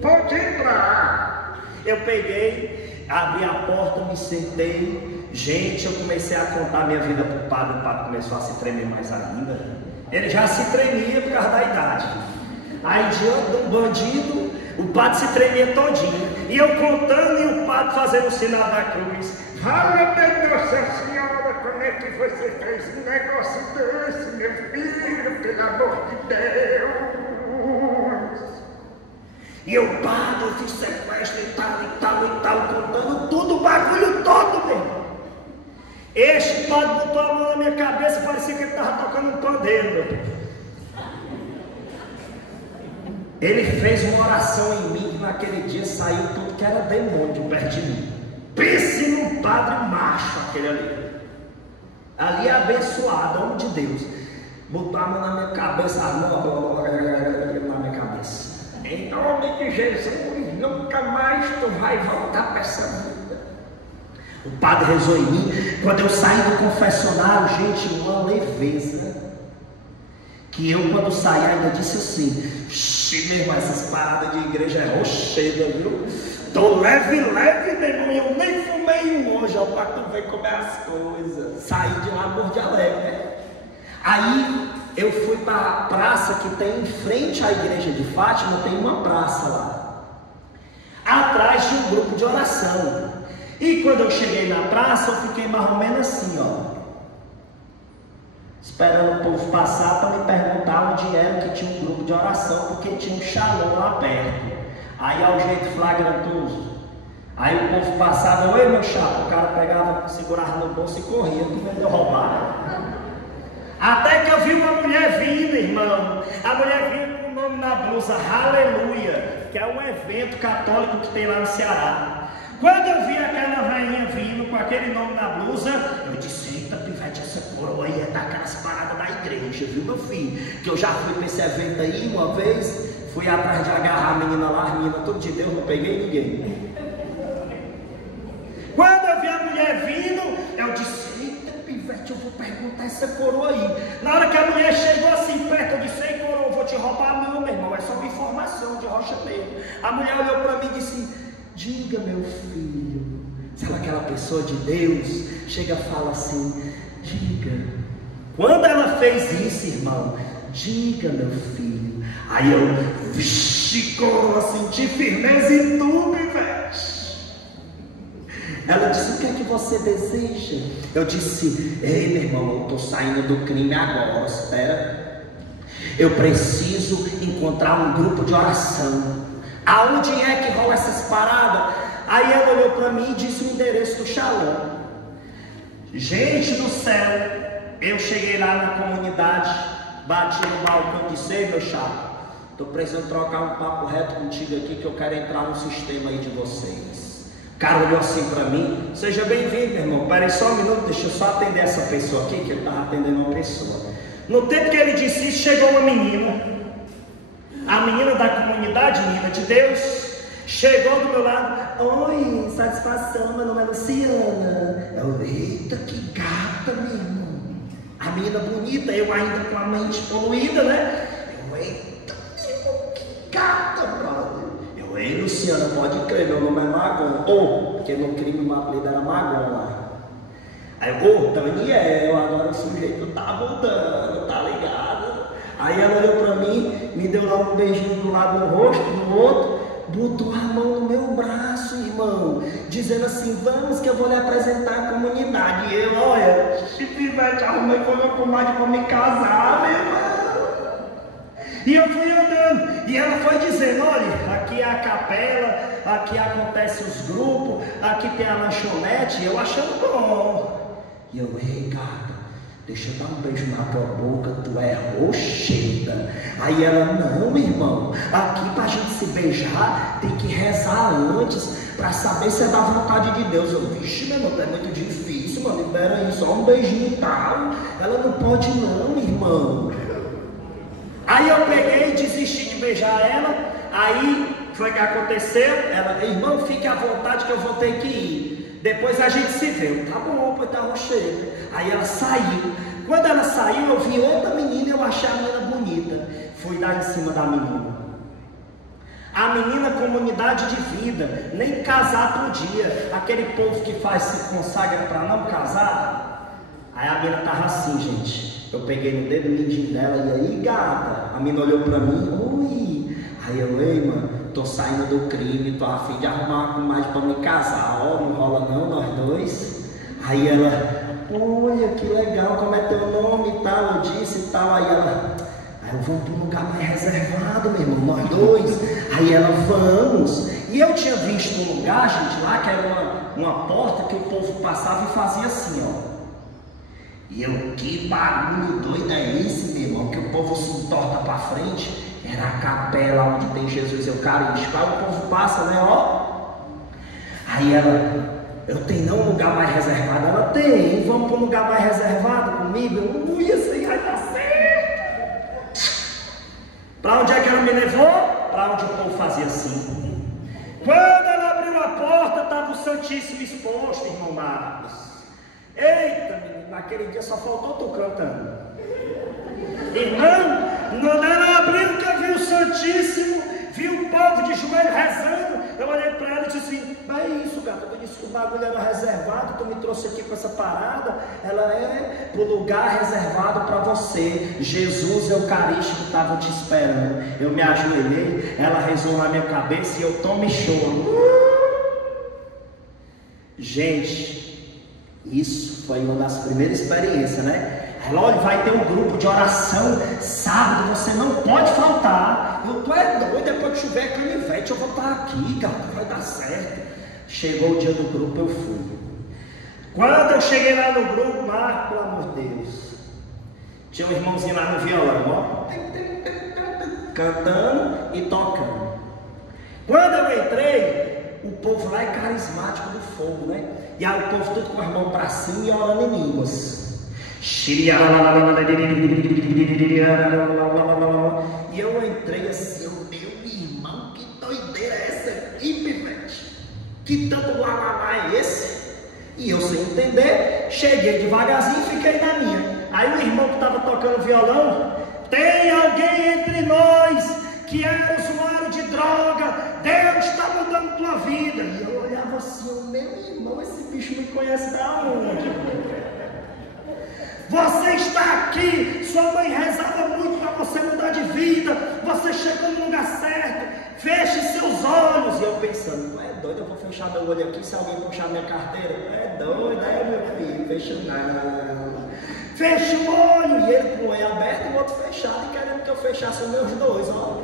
pode entrar. Eu peguei, abri a porta, me sentei. Gente, eu comecei a contar minha vida para o padre começou a se tremer mais ainda. Ele já se tremia por causa da idade. Aí diante de um bandido, o padre se tremia todinho. E eu contando e o padre fazendo o sinal da cruz. Fala-me, Nossa Senhora, como é que você fez um negócio desse, meu filho, pelo amor de Deus? E o padre, eu fiz sequestro e tal, contando tudo, o bagulho todo, meu irmão. Este padre botou a mão na minha cabeça, parecia que ele estava tocando um pandeiro, meu irmão. Ele fez uma oração em mim que naquele dia saiu tudo que era demônio perto de mim. Pense num padre macho aquele ali. Ali é abençoado, homem de Deus. Botou a mão na minha cabeça, a mão na minha cabeça. Em nome de Jesus, nunca mais tu vai voltar para essa vida. O padre rezou em mim. Quando eu saí do confessionário, gente, uma leveza. Que eu, quando saí, ainda disse assim: meu irmão, essas paradas de igreja é rocheda, viu? Tô leve, meu irmão. Eu nem fumei um hoje, ó, pra tu ver como é as coisas. Saí de lá, morro de alegre, né? Aí eu fui para a praça que tem em frente à igreja de Fátima, tem uma praça lá, atrás de um grupo de oração. E quando eu cheguei na praça, eu fiquei mais ou menos assim, ó, esperando o povo passar para me perguntar onde era que tinha um grupo de oração, porque tinha um Shalom lá perto. Aí ao jeito flagrantoso. Aí o povo passava, oi meu chapa, o cara pegava, segurava no bolso e corria, que vendeu roubar. Até que eu vi uma mulher vindo, irmão. A mulher vinha com o nome na blusa, Aleluia, que é um evento católico que tem lá no Ceará. Quando eu vi aquela velhinha vindo com aquele nome na blusa, eu disse: eita, pivete, essa coroa aí é daquelas paradas da igreja, viu meu filho? Que eu já fui para esse evento aí uma vez, fui atrás de agarrar a menina lá, a menina tudo de Deus, não peguei ninguém. Quando eu vi a mulher vindo, eu disse: eita, pivete, eu vou perguntar essa coroa aí. Na hora que a mulher chegou assim perto, eu disse: ei, coroa, eu vou te roubar. Não, meu irmão, é só uma informação de rocha mesmo. A mulher olhou para mim e disse: diga, meu filho. Sabe aquela pessoa de Deus? Chega e fala assim: diga. Quando ela fez isso, irmão, diga, meu filho. Aí eu, vixi, coroa, senti firmeza em tudo, pivete. Ela disse: o que é que você deseja? Eu disse: ei, meu irmão, eu estou saindo do crime agora, espera. Eu preciso encontrar um grupo de oração. Aonde é que rola essas paradas? Aí ela olhou para mim e disse o endereço do Shalom. Gente do céu, eu cheguei lá na comunidade, bati no balcão e disse: ei, meu chapa, estou precisando trocar um papo reto contigo aqui, que eu quero entrar no sistema aí de vocês. O cara olhou assim para mim: seja bem-vindo, meu irmão. Peraí só um minuto, deixa eu só atender essa pessoa aqui, que ele estava atendendo uma pessoa. No tempo que ele disse isso, chegou uma menina. A menina da comunidade, menina de Deus, chegou do meu lado: oi, satisfação, meu nome é Luciana. Eu, eita, que gata, meu irmão. A menina bonita, eu ainda com a mente poluída, né? Eu, eita, que gata, brother. Eu, ei, Luciana, pode crer, meu nome é Magon. Porque no crime meu apelido era Magon lá. Aí eu, Daniel, agora o sujeito tá mudando, tá ligado? Aí ela olhou para mim, me deu lá um beijinho do lado no rosto, no outro. botou a mão no meu braço, irmão, dizendo assim: vamos que eu vou lhe apresentar a comunidade. E eu, olha, se Pivete arrumei com meu comadre para me casar, meu irmão. E eu fui andando, e ela foi dizendo: olha, aqui é a capela, aqui acontece os grupos, aqui tem a lanchonete. E eu achando bom. E eu, ei, gata, deixa eu dar um beijo na tua boca, tu é rocheda. Aí ela: não, irmão, aqui pra gente se beijar tem que rezar antes, pra saber se é da vontade de Deus. Eu, vixe, meu irmão, é muito difícil, mano, libera aí, só um beijinho e tal. Ela: não pode não, irmão. Aí eu peguei e desisti de beijar ela. Aí foi que aconteceu. Ela: irmão, fique à vontade que eu vou ter que ir, depois a gente se vê. Tá bom, pois tá rochedo. Aí ela saiu. Quando ela saiu, eu vi outra menina e eu achei a menina bonita. Fui dar em cima da menina. A menina, comunidade de vida, nem casar podia. Aquele povo que se consagra para não casar. Aí a menina tava assim, gente. Eu peguei no dedo mindinho dela: e aí, gata? A menina olhou pra mim: oi. Aí eu: ei, mano, tô saindo do crime, tô a fim de arrumar uma comadre pra me casar. Ó, não rola não, nós dois. Aí ela: olha que legal, como é teu nome e tal? Eu disse e tal. Aí ela: aí eu vou para um lugar mais reservado, meu irmão, nós dois. Aí ela: vamos. E eu tinha visto um lugar, gente, lá que era uma porta que o povo passava e fazia assim, ó. E eu: que barulho doido é esse, meu irmão? Que o povo se entorta para frente. Era a capela onde tem Jesus Eucarístico. Aí o povo passa, né, ó. Aí ela: eu tenho não um lugar mais reservado? Ela: tem, vamos para um lugar mais reservado comigo? Eu: isso aí vai dar certo. Para onde é que ela me levou? Para onde o povo fazia assim. Quando ela abriu a porta, estava o Santíssimo exposto, irmão Marcos. Eita, menino, naquele dia só faltou tu cantando. Irmão, quando ela abriu, que eu vi o Santíssimo, vi o povo de joelho rezando. Eu olhei para ela e disse assim: mas é isso, gata, eu disse que o bagulho era reservado, tu me trouxe aqui com essa parada. Ela: é pro lugar reservado para você, Jesus Eucarístico estava te esperando. Eu me ajoelhei, ela rezou na minha cabeça e eu tome choro. Gente, isso foi uma das primeiras experiências, né? Ela: olha, vai ter um grupo de oração sábado, você não pode faltar. Eu: tu é doido, depois que chover canivete eu vou estar aqui, gata, vai dar certo. Chegou o dia do grupo, eu fui. Quando eu cheguei lá no grupo, Marco, pelo amor de Deus, tinha um irmãozinho lá no violão, ó, cantando e tocando. Quando eu entrei, o povo lá é carismático do fogo, né? E aí o povo tudo com as mãos para cima e orando em línguas. E eu entrei assim: meu irmão, que doideira é essa aqui, Pivete? Que tanto lá é esse? E eu, sem entender, cheguei devagarzinho e fiquei na minha. Aí o irmão que estava tocando violão: tem alguém entre nós que é usuário de droga? Deus está mudando tua vida. E eu olhava assim: meu irmão, esse bicho me conhece da onde? Você está aqui, sua mãe rezava muito para você mudar de vida, você chegou no lugar certo, feche seus olhos. E eu pensando: não é doido, eu vou fechar meu olho aqui se alguém puxar minha carteira? É doido, é, meu filho? Fecha não. Fecha o olho. E ele com o olho aberto e o outro fechado, e querendo que eu fechasse os meus dois, ó.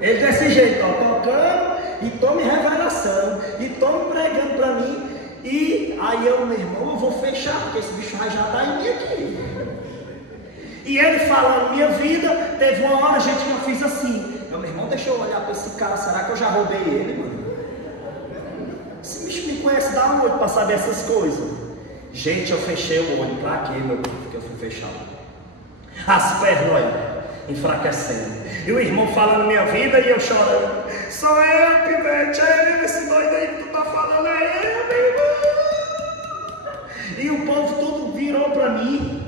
Ele desse jeito, ó, tocando, e tome revelação, e tome pregando para mim. E aí eu: meu irmão, eu vou fechar, porque esse bicho vai já dar em mim aqui. E ele falando minha vida, teve uma hora, gente, que eu fiz assim: meu irmão, deixa eu olhar para esse cara, será que eu já roubei ele, mano? Esse bicho me conhece da onde para saber essas coisas? Gente, eu fechei o olho. Pra quê, meu povo, que eu fui fechar? As pernas, olha, enfraquecendo. E o irmão falando minha vida e eu chorando: sou eu, Pivete, é ele, esse doido aí que tu tá falando, é ele, meu irmão. E o povo todo virou para mim.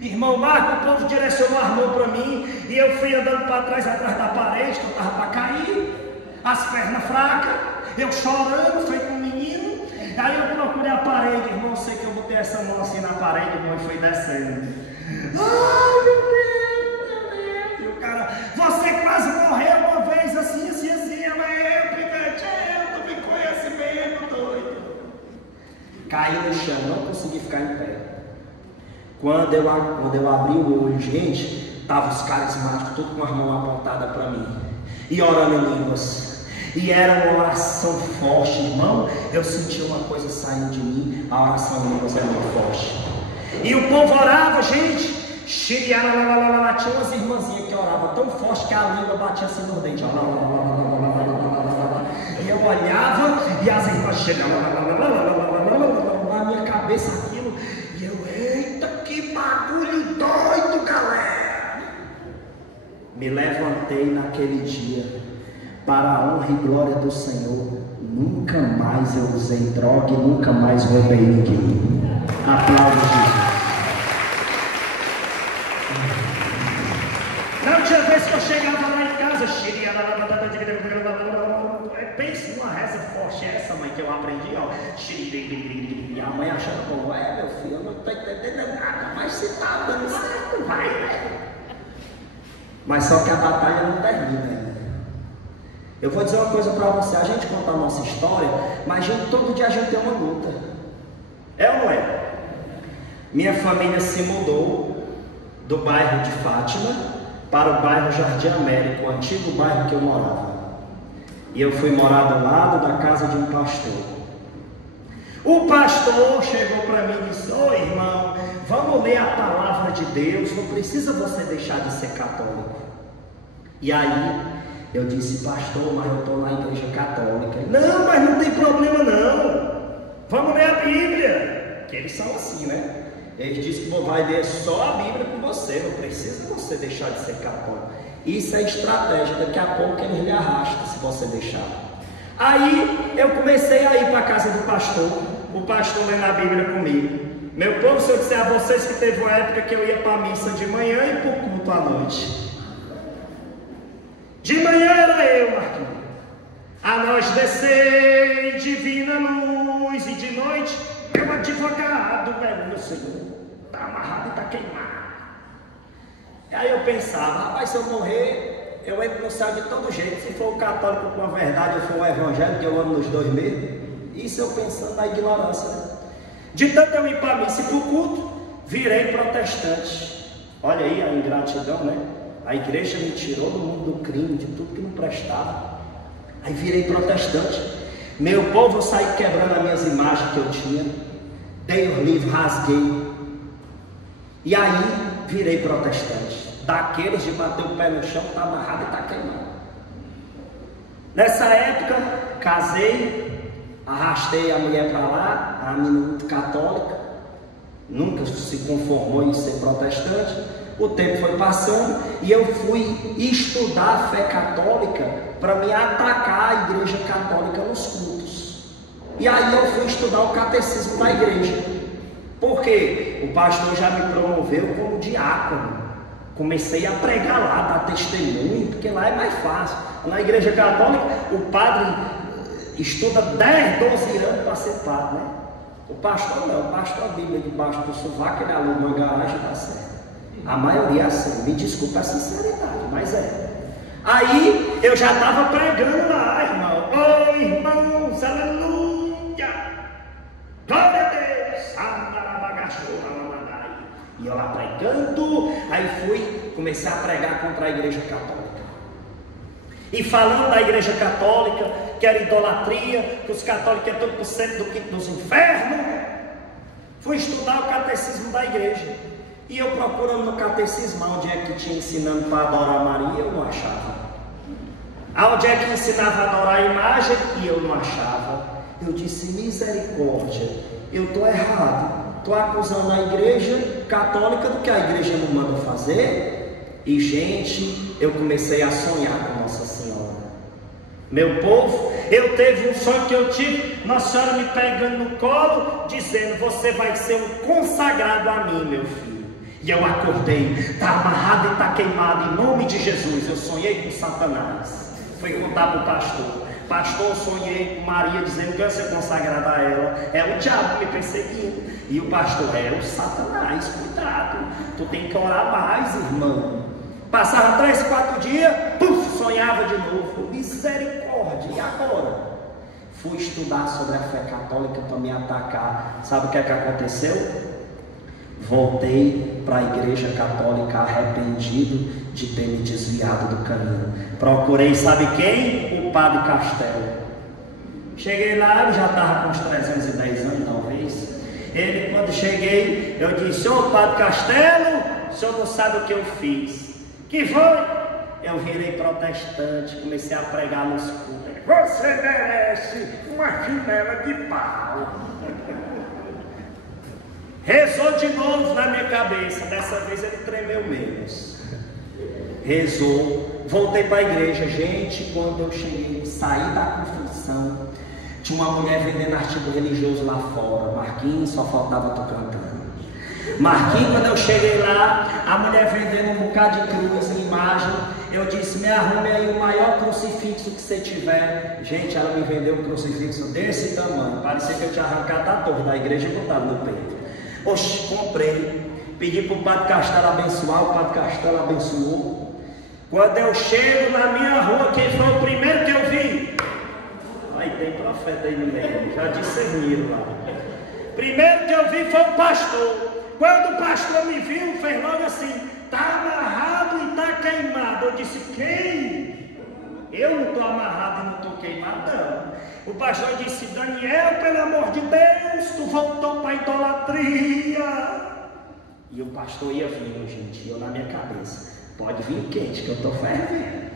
Irmão Marco, o povo direcionou a mão para mim. E eu fui andando para trás, atrás da parede, que eu estava para cair. As pernas fracas, eu chorando, feito um menino. Aí eu procurei a parede, irmão, eu sei que eu botei essa mão assim na parede, irmão, e foi descendo. Ai, meu Deus, meu Deus. E o cara: você quase morreu uma vez assim, assim, assim. caí no chão, não consegui ficar em pé. Quando eu abri o olho, gente, estavam os carismáticos, tudo com as mãos apontadas para mim, e orando em línguas, e era uma oração forte, irmão. Eu senti uma coisa saindo de mim, a oração em línguas era muito forte, e o povo orava, gente. Tinha umas irmãzinhas que oravam tão forte que a língua batia assim no dente, e eu olhava, e as irmãs chegavam na minha cabeça aquilo, e eu, eita, que bagulho doido, galera. Me levantei naquele dia, para a honra e glória do Senhor. Nunca mais eu usei droga e nunca mais roubei ninguém. Aplausos, Jesus. Não tinha vez que eu chegava lá em casa, pensa numa reza forte essa, mãe, que eu aprendi, ó. E a mãe achando, pô, meu filho, eu não estou entendendo nada, mas se tá dando certo, vai, velho. Mas só que a batalha não termina ainda. Eu vou dizer uma coisa para você, a gente conta a nossa história, mas todo dia a gente tem uma luta. É ou não é? Minha família se mudou do bairro de Fátima para o bairro Jardim América, o antigo bairro que eu morava. E eu fui morar do lado da casa de um pastor. O pastor chegou para mim e disse: ô irmão, vamos ler a palavra de Deus, não precisa você deixar de ser católico. E aí eu disse: pastor, mas eu estou na igreja católica. Não, mas não tem problema não, vamos ler a Bíblia. Que eles são assim, né? Eles dizem que vai ler só a Bíblia com você, não precisa você deixar de ser católico. Isso é estratégia, daqui a pouco ele lhe arrasta se você deixar. Aí eu comecei a ir para a casa do pastor, o pastor lendo a Bíblia comigo. Meu povo, se eu disser a vocês que teve uma época que eu ia para a missa de manhã e para o culto à noite. De manhã era eu, Marquinhos. A nós descei divina luz, e de noite meu advogado, meu Senhor, está amarrado e está queimado. Aí eu pensava, rapaz, se eu morrer, eu entro no céu de todo jeito. Se for o católico com a verdade, ou for o evangélico, que eu amo nos dois mesmo. Isso eu pensando na ignorância, né? De tanto eu ir para a missa e para o culto, virei protestante. Olha aí a ingratidão, né? A igreja me tirou do mundo do crime, de tudo que não prestava. Aí virei protestante. Meu povo, eu saí quebrando as minhas imagens que eu tinha, dei os livros, rasguei. E aí virei protestante. Daqueles de bater o pé no chão, está amarrado e está queimado. Nessa época, casei, arrastei a mulher para lá, a menina muito católica, nunca se conformou em ser protestante. O tempo foi passando e eu fui estudar a fé católica para me atacar a igreja católica nos cultos. E aí eu fui estudar o catecismo da igreja. Por quê? O pastor já me promoveu como diácono. Comecei a pregar lá, dar testemunho, porque lá é mais fácil. Na igreja católica, o padre estuda 10, 12 anos para ser padre, né? O pastor não, o pastor a Bíblia debaixo do sovaco, ele aluga uma garagem e está certo. A maioria é assim, me desculpa a sinceridade, mas é. Aí eu já estava pregando lá, irmão. Oh, irmãos, aleluia! Glória a Deus! E eu lá pregando, aí comecei a pregar contra a igreja católica. E falando da igreja católica, que era idolatria, que os católicos é todo por cento do quinto dos infernos, fui estudar o catecismo da igreja. E eu procurando no catecismo onde é que tinha ensinando para adorar Maria, eu não achava. Onde é que ensinava a adorar a imagem, e eu não achava. Eu disse: misericórdia, eu estou errado. Estou acusando a igreja católica do que a igreja não manda fazer. E gente, eu comecei a sonhar com Nossa Senhora. Meu povo, eu teve um sonho que eu tive, Nossa Senhora me pegando no colo, dizendo: você vai ser um consagrado a mim, meu filho. E eu acordei, está amarrado e está queimado, em nome de Jesus. Eu sonhei com Satanás. Fui contar para o pastor. Pastor, sonhei com Maria dizendo que eu ia ser consagrada a ela. É o diabo me perseguindo. E o pastor: é o Satanás, cuidado. Tu tem que orar mais, irmão. Passava 3, 4 dias, puf, sonhava de novo. Misericórdia. E agora? Fui estudar sobre a fé católica para me atacar. Sabe o que é que aconteceu? Voltei para a igreja católica arrependido de ter me desviado do caminho. Procurei, sabe quem? O Padre Castelo. Cheguei lá, ele já estava com uns 310 anos talvez. Ele, quando cheguei, eu disse: ô Padre Castelo, o senhor não sabe o que eu fiz. Que foi? Eu virei protestante, comecei a pregar nos cultos. Você merece uma chinela de pau. Rezou de novo na minha cabeça. Dessa vez ele tremeu menos. Rezou. Voltei para a igreja. Gente, quando eu cheguei, saí da confissão, tinha uma mulher vendendo artigo religioso lá fora. Marquinhos, só faltava tu cantando. Marquinhos, quando eu cheguei lá, a mulher vendendo um bocado de cruz, imagem. Eu disse: me arrume aí o maior crucifixo que você tiver. Gente, ela me vendeu um crucifixo desse tamanho. Parecia que eu tinha arrancado a torre da igreja e botado no peito. Oxe, comprei. Pedi para o Padre Castelo abençoar. O Padre Castelo abençoou. Quando eu chego na minha rua, quem foi o primeiro que eu vi? Aí tem profeta aí no meio. Já discerniram lá. Primeiro que eu vi foi o pastor. Quando o pastor me viu, fez logo assim: está amarrado e está queimado. Eu disse: quem? Eu não estou amarrado e não estou queimado, não. O pastor disse: Daniel, pelo amor de Deus, tu voltou para a idolatria. E o pastor ia vindo, gente, eu na minha cabeça: pode vir quente, que eu estou fervendo.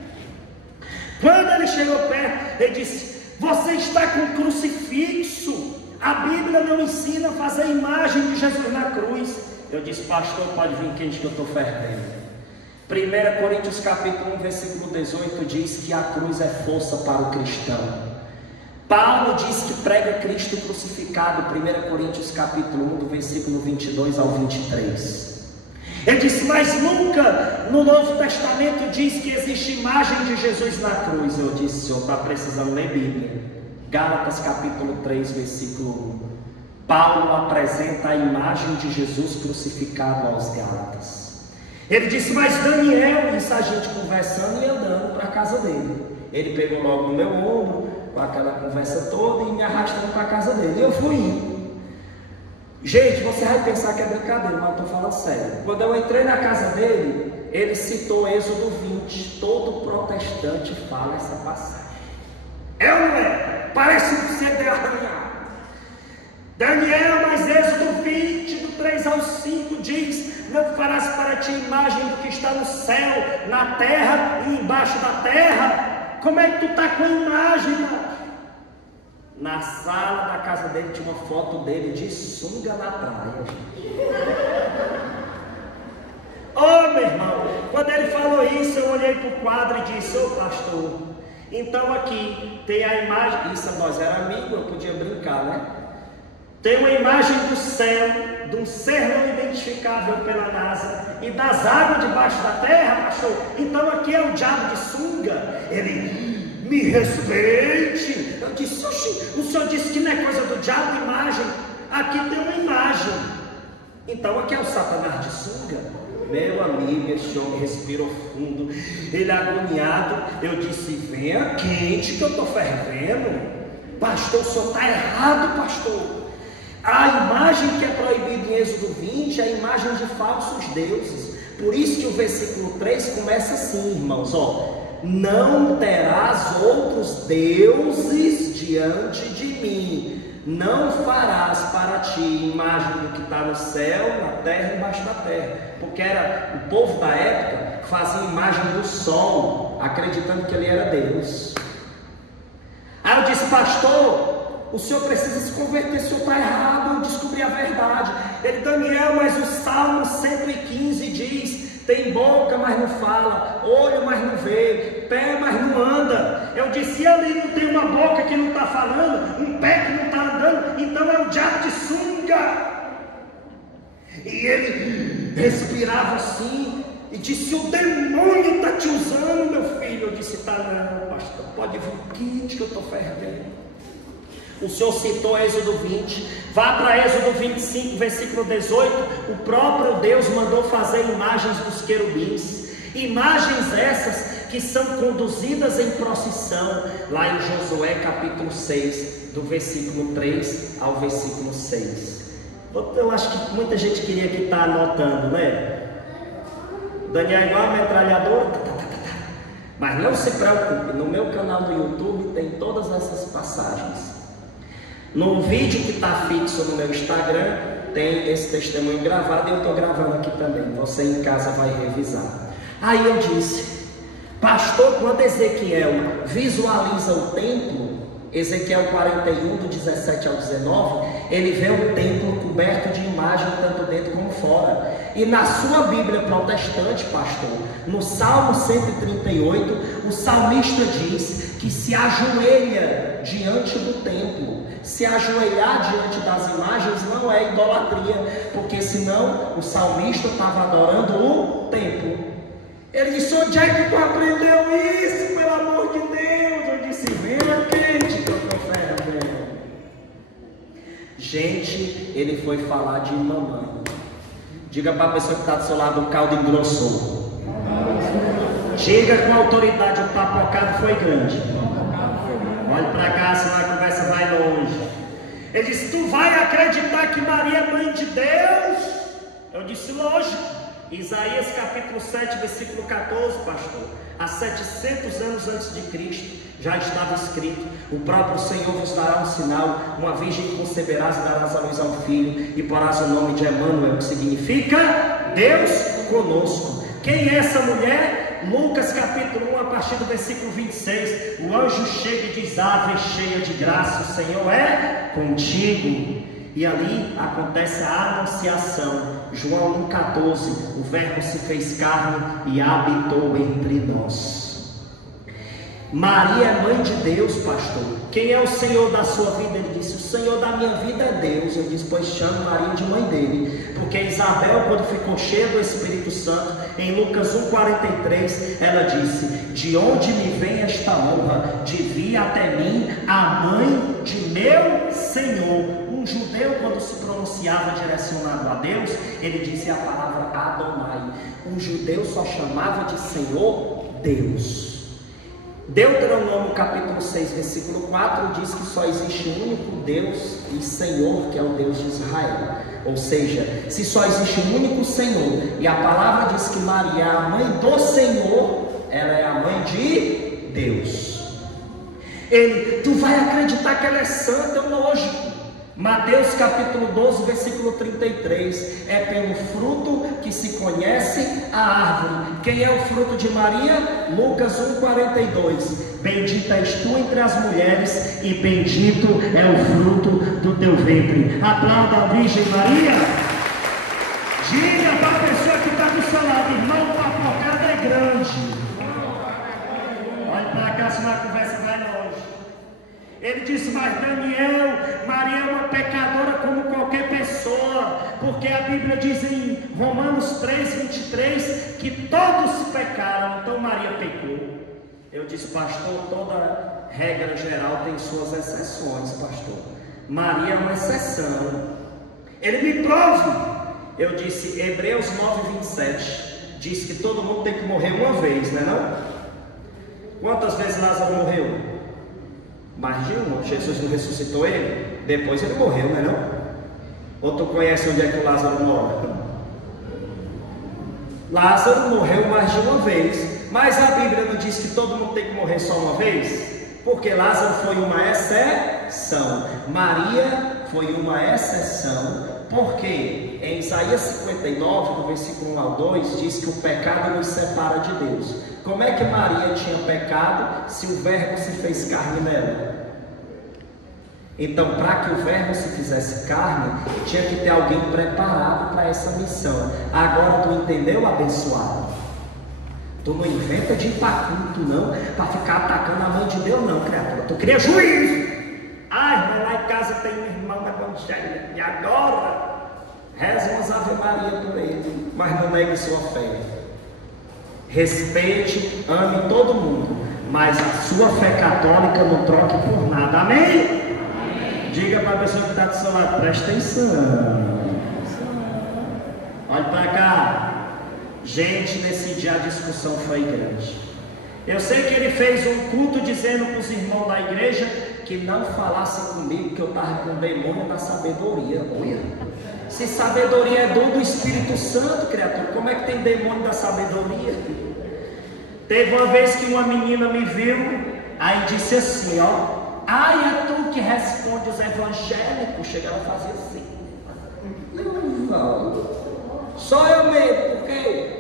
Quando ele chegou perto, ele disse: você está com crucifixo. A Bíblia não ensina a fazer imagem de Jesus na cruz. Eu disse: pastor, pode vir quente que eu estou fervendo. 1 Coríntios capítulo 1, versículo 18 diz que a cruz é força para o cristão. Paulo diz que prega Cristo crucificado, 1 Coríntios capítulo 1, do versículo 22 ao 23. Ele disse: mas nunca no Novo Testamento diz que existe imagem de Jesus na cruz. Eu disse: o senhor está precisando ler Bíblia. Gálatas capítulo 3, versículo 1. Paulo apresenta a imagem de Jesus crucificado aos Gálatas. Ele disse: mas Daniel, isso a gente conversando e andando para a casa dele. Ele pegou logo no meu ombro, com aquela conversa toda, e me arrastando para a casa dele. Eu fui indo. Gente, você vai pensar que é brincadeira, mas eu estou falando sério. Quando eu entrei na casa dele, ele citou Êxodo 20. Todo protestante fala essa passagem. É ou não é? Parece um CD arranhado. Daniel, mas Êxodo 20, do 3 ao 5 diz: não farás para ti imagem do que está no céu, na terra e embaixo da terra. Como é que tu está com a imagem, mano? Na sala da casa dele tinha uma foto dele de sunga na praia. Oh, meu irmão, quando ele falou isso, eu olhei para o quadro e disse: ô pastor, então aqui tem a imagem. Isso, nós éramos amigos, eu podia brincar, né? Tem uma imagem do céu, de um ser não identificável pela NASA e das águas debaixo da terra, pastor. Então aqui é o diabo de sunga. Ele: me respeite. Eu disse: oxi, o senhor disse que não é coisa do diabo, imagem. Aqui tem uma imagem. Então aqui é o Satanás de sunga. Meu amigo, esse homem respirou fundo, ele agoniado. Eu disse: venha quente que eu estou fervendo. Pastor, o senhor está errado, pastor. A imagem que é proibida em Êxodo 20 é a imagem de falsos deuses. Por isso que o versículo 3 começa assim, irmãos, ó: não terás outros deuses diante de mim, não farás para ti imagem do que está no céu, na terra e embaixo da terra. Porque era o povo da época, fazia imagem do sol, acreditando que ele era Deus. Aí eu disse: pastor, o senhor precisa se converter, o senhor está errado, eu descobri a verdade. Ele: Daniel, mas o Salmo 115 diz: tem boca, mas não fala, olho, mas não vê, pé, mas não anda. Eu disse: e ali não tem uma boca que não está falando, um pé que não está andando, então é o diabo de sunga. E ele respirava assim e disse: o demônio está te usando, meu filho. Eu disse: tá não, pastor, pode vir quente que eu estou fervendo. O senhor citou Êxodo 20, vá para Êxodo 25, versículo 18. O próprio Deus mandou fazer imagens dos querubins, imagens essas que são conduzidas em procissão, lá em Josué capítulo 6, do versículo 3 ao versículo 6. Eu acho que muita gente queria que está anotando, né? Daniel é igual a metralhadora. Mas não se preocupe, no meu canal do YouTube tem todas essas passagens. No vídeo que está fixo no meu Instagram, tem esse testemunho gravado e eu estou gravando aqui também. Você em casa vai revisar. Aí eu disse, pastor, quando Ezequiel visualiza o templo, Ezequiel 41, do 17 ao 19, ele vê o templo coberto de imagem, tanto dentro como fora. E na sua Bíblia protestante, pastor, no Salmo 138, o salmista diz que se ajoelha diante do templo. Se ajoelhar diante das imagens não é idolatria, porque senão o salmista estava adorando o templo. Ele disse, onde é que tu aprendeu isso, pelo amor de Deus? Eu disse, venha quente que eu tô fervendo. Gente, ele foi falar de mamãe. Diga para a pessoa que está do seu lado, o caldo engrossou. Diga com autoridade, o papocado foi grande. Olhe para cá, senão a conversa vai longe. Ele disse, tu vai acreditar que Maria é mãe de Deus? Eu disse, lógico. Isaías capítulo 7, versículo 14, pastor. Há 700 anos antes de Cristo, já estava escrito, o próprio Senhor vos dará um sinal, uma virgem conceberás e darás à luz a um filho, e porás o nome de Emanuel, que significa Deus conosco. Quem é essa mulher? Lucas capítulo 1, a partir do versículo 26, o anjo chega e diz, ave cheia de graça, o Senhor é contigo. E ali acontece a anunciação. João 1,14, o verbo se fez carne e habitou entre nós. Maria é mãe de Deus, pastor. Quem é o Senhor da sua vida? Ele disse, o Senhor da minha vida é Deus. Eu disse, pois chame Maria de mãe dele. Porque Isabel, quando ficou cheia do Espírito Santo, em Lucas 1,43, ela disse, de onde me vem esta honra de vir até mim a mãe de meu Senhor? Um judeu, quando se pronunciava direcionado a Deus, ele dizia a palavra Adonai. Um judeu só chamava de Senhor Deus. Deuteronômio capítulo 6, versículo 4 diz que só existe um único Deus e Senhor, que é o Deus de Israel. Ou seja, se só existe um único Senhor, e a palavra diz que Maria é a mãe do Senhor, ela é a mãe de Deus. Ele, tu vai acreditar que ela é santa? Lógico. Mateus capítulo 12, versículo 33, é pelo fruto que se conhece a árvore. Quem é o fruto de Maria? Lucas 1,42, bendita és tu entre as mulheres e bendito é o fruto do teu ventre. Aplauda a Virgem Maria. Diga para a pessoa que está do seu lado, irmão, a porcada é grande. Olha para cá, senão a conversa vai longe. Ele disse, mas Daniel, Maria é uma pecadora como qualquer pessoa, porque a Bíblia diz em Romanos 3, 23, que todos pecaram, então Maria pecou. Eu disse, pastor, toda regra geral tem suas exceções, pastor. Maria é uma exceção. Ele me prove. Eu disse, Hebreus 9, 27, diz que todo mundo tem que morrer uma vez, não é não? Quantas vezes Lázaro morreu? Mais de uma. Jesus não ressuscitou ele? Depois ele morreu, não é não? Ou tu conhece onde é que o Lázaro mora? Lázaro morreu mais de uma vez. Mas a Bíblia não diz que todo mundo tem que morrer só uma vez? Porque Lázaro foi uma exceção. Maria foi uma exceção. Porque em Isaías 59, no versículo 1 ao 2, diz que o pecado nos separa de Deus. Como é que Maria tinha pecado se o verbo se fez carne nela? Então, para que o verbo se fizesse carne, tinha que ter alguém preparado para essa missão. Agora tu entendeu, abençoado? Tu não inventa de ir para culto não, para ficar atacando a mãe de Deus não, criatura. Tu cria juízo. Ai, mas lá em casa tem um irmão evangélico, e agora reza umas Ave Maria por ele, mas não negue sua fé. Respeite, ame todo mundo, mas a sua fé católica não troque por nada. Amém? Amém. Diga para a pessoa que está do seu lado, presta atenção. Olhe para cá. Gente, nesse dia a discussão foi grande. Eu sei que ele fez um culto dizendo para os irmãos da igreja que não falassem comigo, que eu estava com o demônio da sabedoria. Olha, se sabedoria é dom do Espírito Santo, criatura, como é que tem demônio da sabedoria? Teve uma vez que uma menina me viu, aí disse assim, ó, ai, é tu que responde os evangélicos. Chega, ela fazia assim. Não, só eu mesmo, por quê?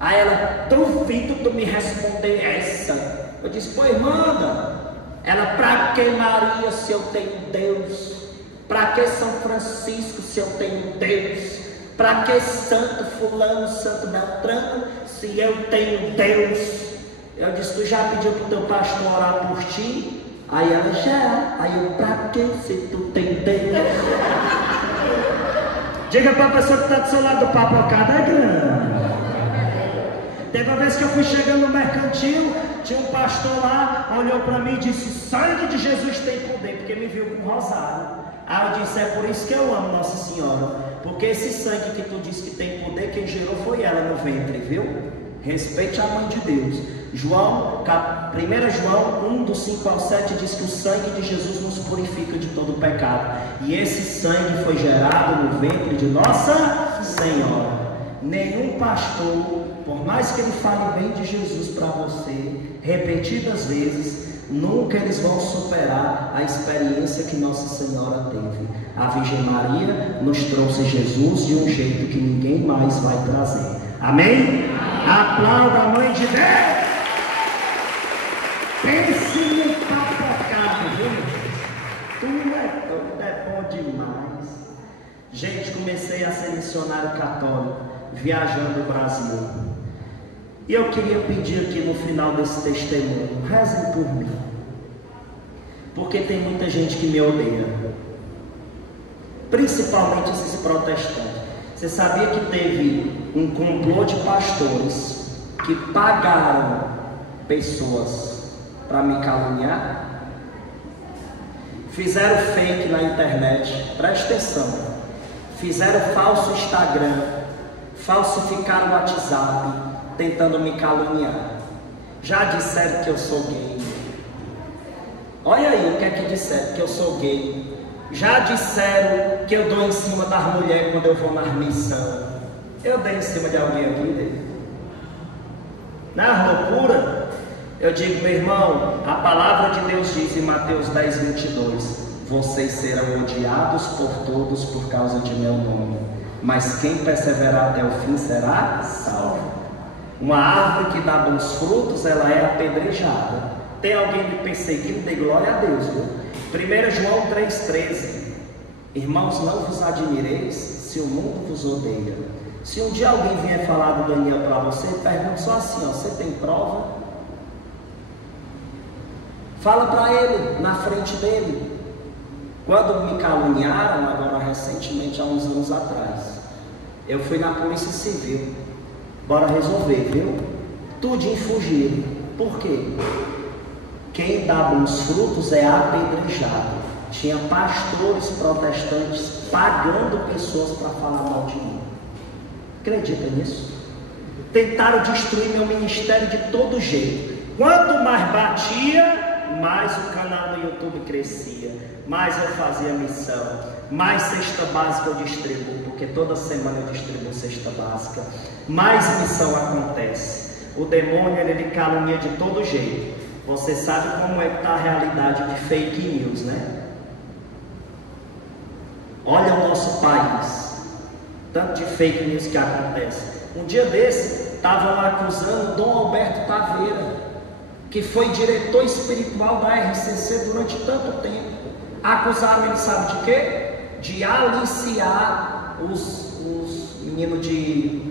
Aí ela, duvido tu me responder essa. Eu disse, pois manda. Ela, pra que Maria se eu tenho Deus? Pra que São Francisco se eu tenho Deus? Pra que Santo Fulano, Santo Beltrano se eu tenho Deus? Eu disse, tu já pediu pro teu pastor orar por ti? Aí ela, já. Aí eu, pra que se tu tem Deus? Diga para a pessoa que está do seu lado, do papocado é grande. Teve uma vez que eu fui chegando no mercantil, tinha um pastor lá, olhou para mim e disse, sangue de Jesus tem poder, porque me viu com rosário. Aí eu disse, é por isso que eu amo Nossa Senhora, porque esse sangue que tu disse que tem poder, quem gerou foi ela no ventre, viu? Respeite a mãe de Deus. 1 João 1, do 5 ao 7 diz que o sangue de Jesus nos purifica de todo pecado. E esse sangue foi gerado no ventre de Nossa Senhora. Nenhum pastor, por mais que ele fale bem de Jesus para você, repetidas vezes, nunca eles vão superar a experiência que Nossa Senhora teve. A Virgem Maria nos trouxe Jesus de um jeito que ninguém mais vai trazer. Amém? Aplauda a mãe de Deus! Pense no papocado, viu? Tu é bom demais. Gente, comecei a ser missionário católico, viajando o Brasil. E eu queria pedir aqui no final desse testemunho, rezem por mim. Porque tem muita gente que me odeia. Principalmente esses protestantes. Você sabia que teve um complô de pastores que pagaram pessoas para me caluniar? Fizeram fake na internet, presta atenção. Fizeram falso Instagram, falsificaram o WhatsApp, tentando me caluniar. Já disseram que eu sou gay. Olha aí o que é que disseram, que eu sou gay. Já disseram que eu dou em cima das mulheres quando eu vou na missão. Eu dei em cima de alguém aqui? Na loucura, eu digo, meu irmão, a palavra de Deus diz em Mateus 10, 22, vocês serão odiados por todos por causa de meu nome, mas quem perseverar até o fim será salvo. Uma árvore que dá bons frutos, ela é apedrejada. Tem alguém me perseguindo? Dê glória a Deus, viu? 1 João 3,13. Irmãos, não vos admireis se o mundo vos odeia. Se um dia alguém vier falar do Daniel para você, pergunte só assim, ó, você tem prova? Fala para ele, na frente dele. Quando me caluniaram, agora recentemente, há uns anos atrás, eu fui na Polícia Civil. Bora resolver, viu? Tudinho fugiram. Por quê? Quem dá bons frutos é apedrejado. Tinha pastores protestantes pagando pessoas para falar mal de mim. Acredita nisso? Tentaram destruir meu ministério de todo jeito. Quanto mais batia, mais o canal no YouTube crescia, mais eu fazia missão, mais cesta básica eu distribuo, porque toda semana eu distribuo cesta básica, mais missão acontece. O demônio ele calunia de todo jeito. Você sabe como é que está a realidade de fake news, né? Olha o nosso país, tanto de fake news que acontece. Um dia desse, estavam acusando Dom Alberto Taveira, que foi diretor espiritual da RCC durante tanto tempo. Acusaram ele, sabe de quê? De aliciar os meninos de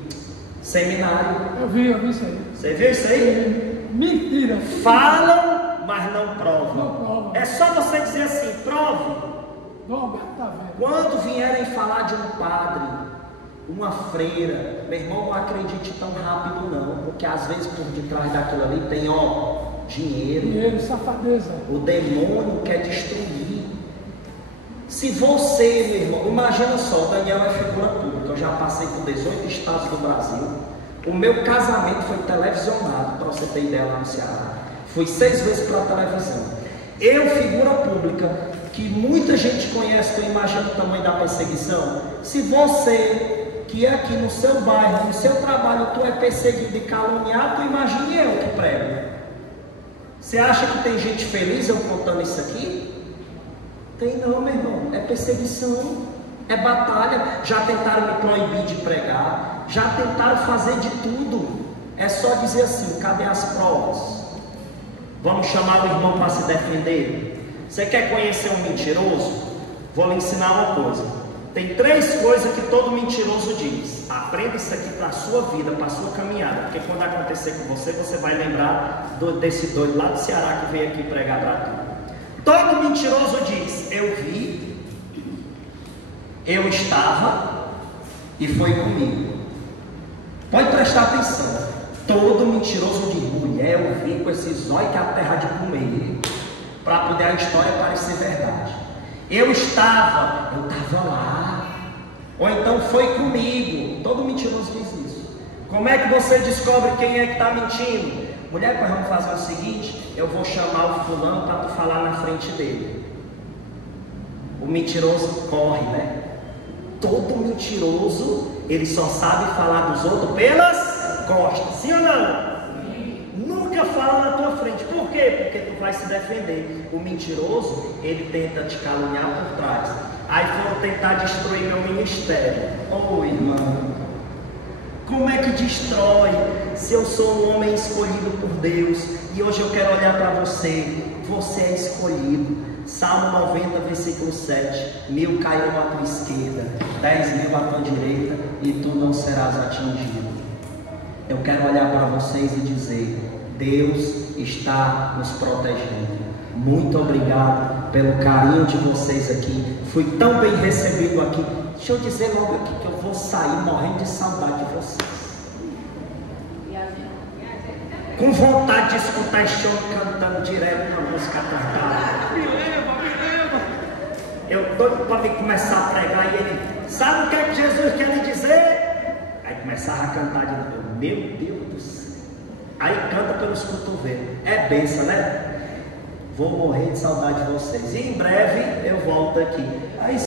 seminário. Eu vi isso aí. Você viu isso aí? Mentira. Falam, mas não provam. Não prova. É só você dizer assim, prove. Dom Alberto tá vendo. Quando vierem falar de um padre, uma freira, meu irmão, não acredite tão rápido não, porque às vezes por detrás daquilo ali tem, dinheiro. Dinheiro, safadeza. O demônio quer destruir. Se você, meu irmão, imagina só, o Daniel é figura pública, eu já passei por 18 estados do Brasil, O meu casamento foi televisionado, para você ter ideia, lá no Ceará. Fui 6 vezes para a televisão. Eu, figura pública, que muita gente conhece, tu imagina o tamanho da perseguição? Se você, que é aqui no seu bairro, no seu trabalho, tu é perseguido e caluniado, tu imagine eu que prego. Você acha que tem gente feliz eu contando isso aqui? Tem não, meu irmão. É perseguição, é batalha. Já tentaram me proibir de pregar, já tentaram fazer de tudo. É só dizer assim, cadê as provas? Vamos chamar o irmão para se defender? Você quer conhecer um mentiroso? Vou lhe ensinar uma coisa. Tem 3 coisas que todo mentiroso diz. Aprenda isso aqui para a sua vida, para a sua caminhada. Porque quando acontecer com você, você vai lembrar desse doido lá do Ceará que veio aqui pregar para tu. Todo mentiroso diz, eu vi, eu estava e foi comigo. Pode prestar atenção. Todo mentiroso diz, mulher, eu vi com esses olhos que a terra de comer, para poder a história parecer verdade. Eu estava lá. Ou então foi comigo. Todo mentiroso diz isso. Como é que você descobre quem é que está mentindo? Mulher, nós vamos fazer o seguinte, eu vou chamar o fulano para tu falar na frente dele. O mentiroso corre, né? Todo mentiroso, ele só sabe falar dos outros pelas costas, sim ou não? Nunca fala na tua frente. Por quê? Porque tu vai se defender. O mentiroso, ele tenta te caluniar por trás. Aí foram tentar destruir meu ministério. Oh, irmão, como é que destrói? Se eu sou um homem escolhido por Deus, e hoje eu quero olhar para você. Você é escolhido. Salmo 90, versículo 7. 1000 cairão à tua esquerda, 10.000 à tua direita, e tu não serás atingido. Eu quero olhar para vocês e dizer, Deus está nos protegendo. Muito obrigado pelo carinho de vocês aqui. Fui tão bem recebido aqui. Deixa eu dizer logo aqui que eu vou sair morrendo de saudade de vocês. Com vontade de escutar esse homem cantando direto uma música cantada. Me leva. Eu doido para começar a pregar e ele, sabe o que é que Jesus quer lhe dizer? Aí começava a cantar de novo. Meu Deus do céu. Aí canta pelos cotovelos. É benção, né? Vou morrer de saudade de vocês. E em breve eu volto aqui. Aí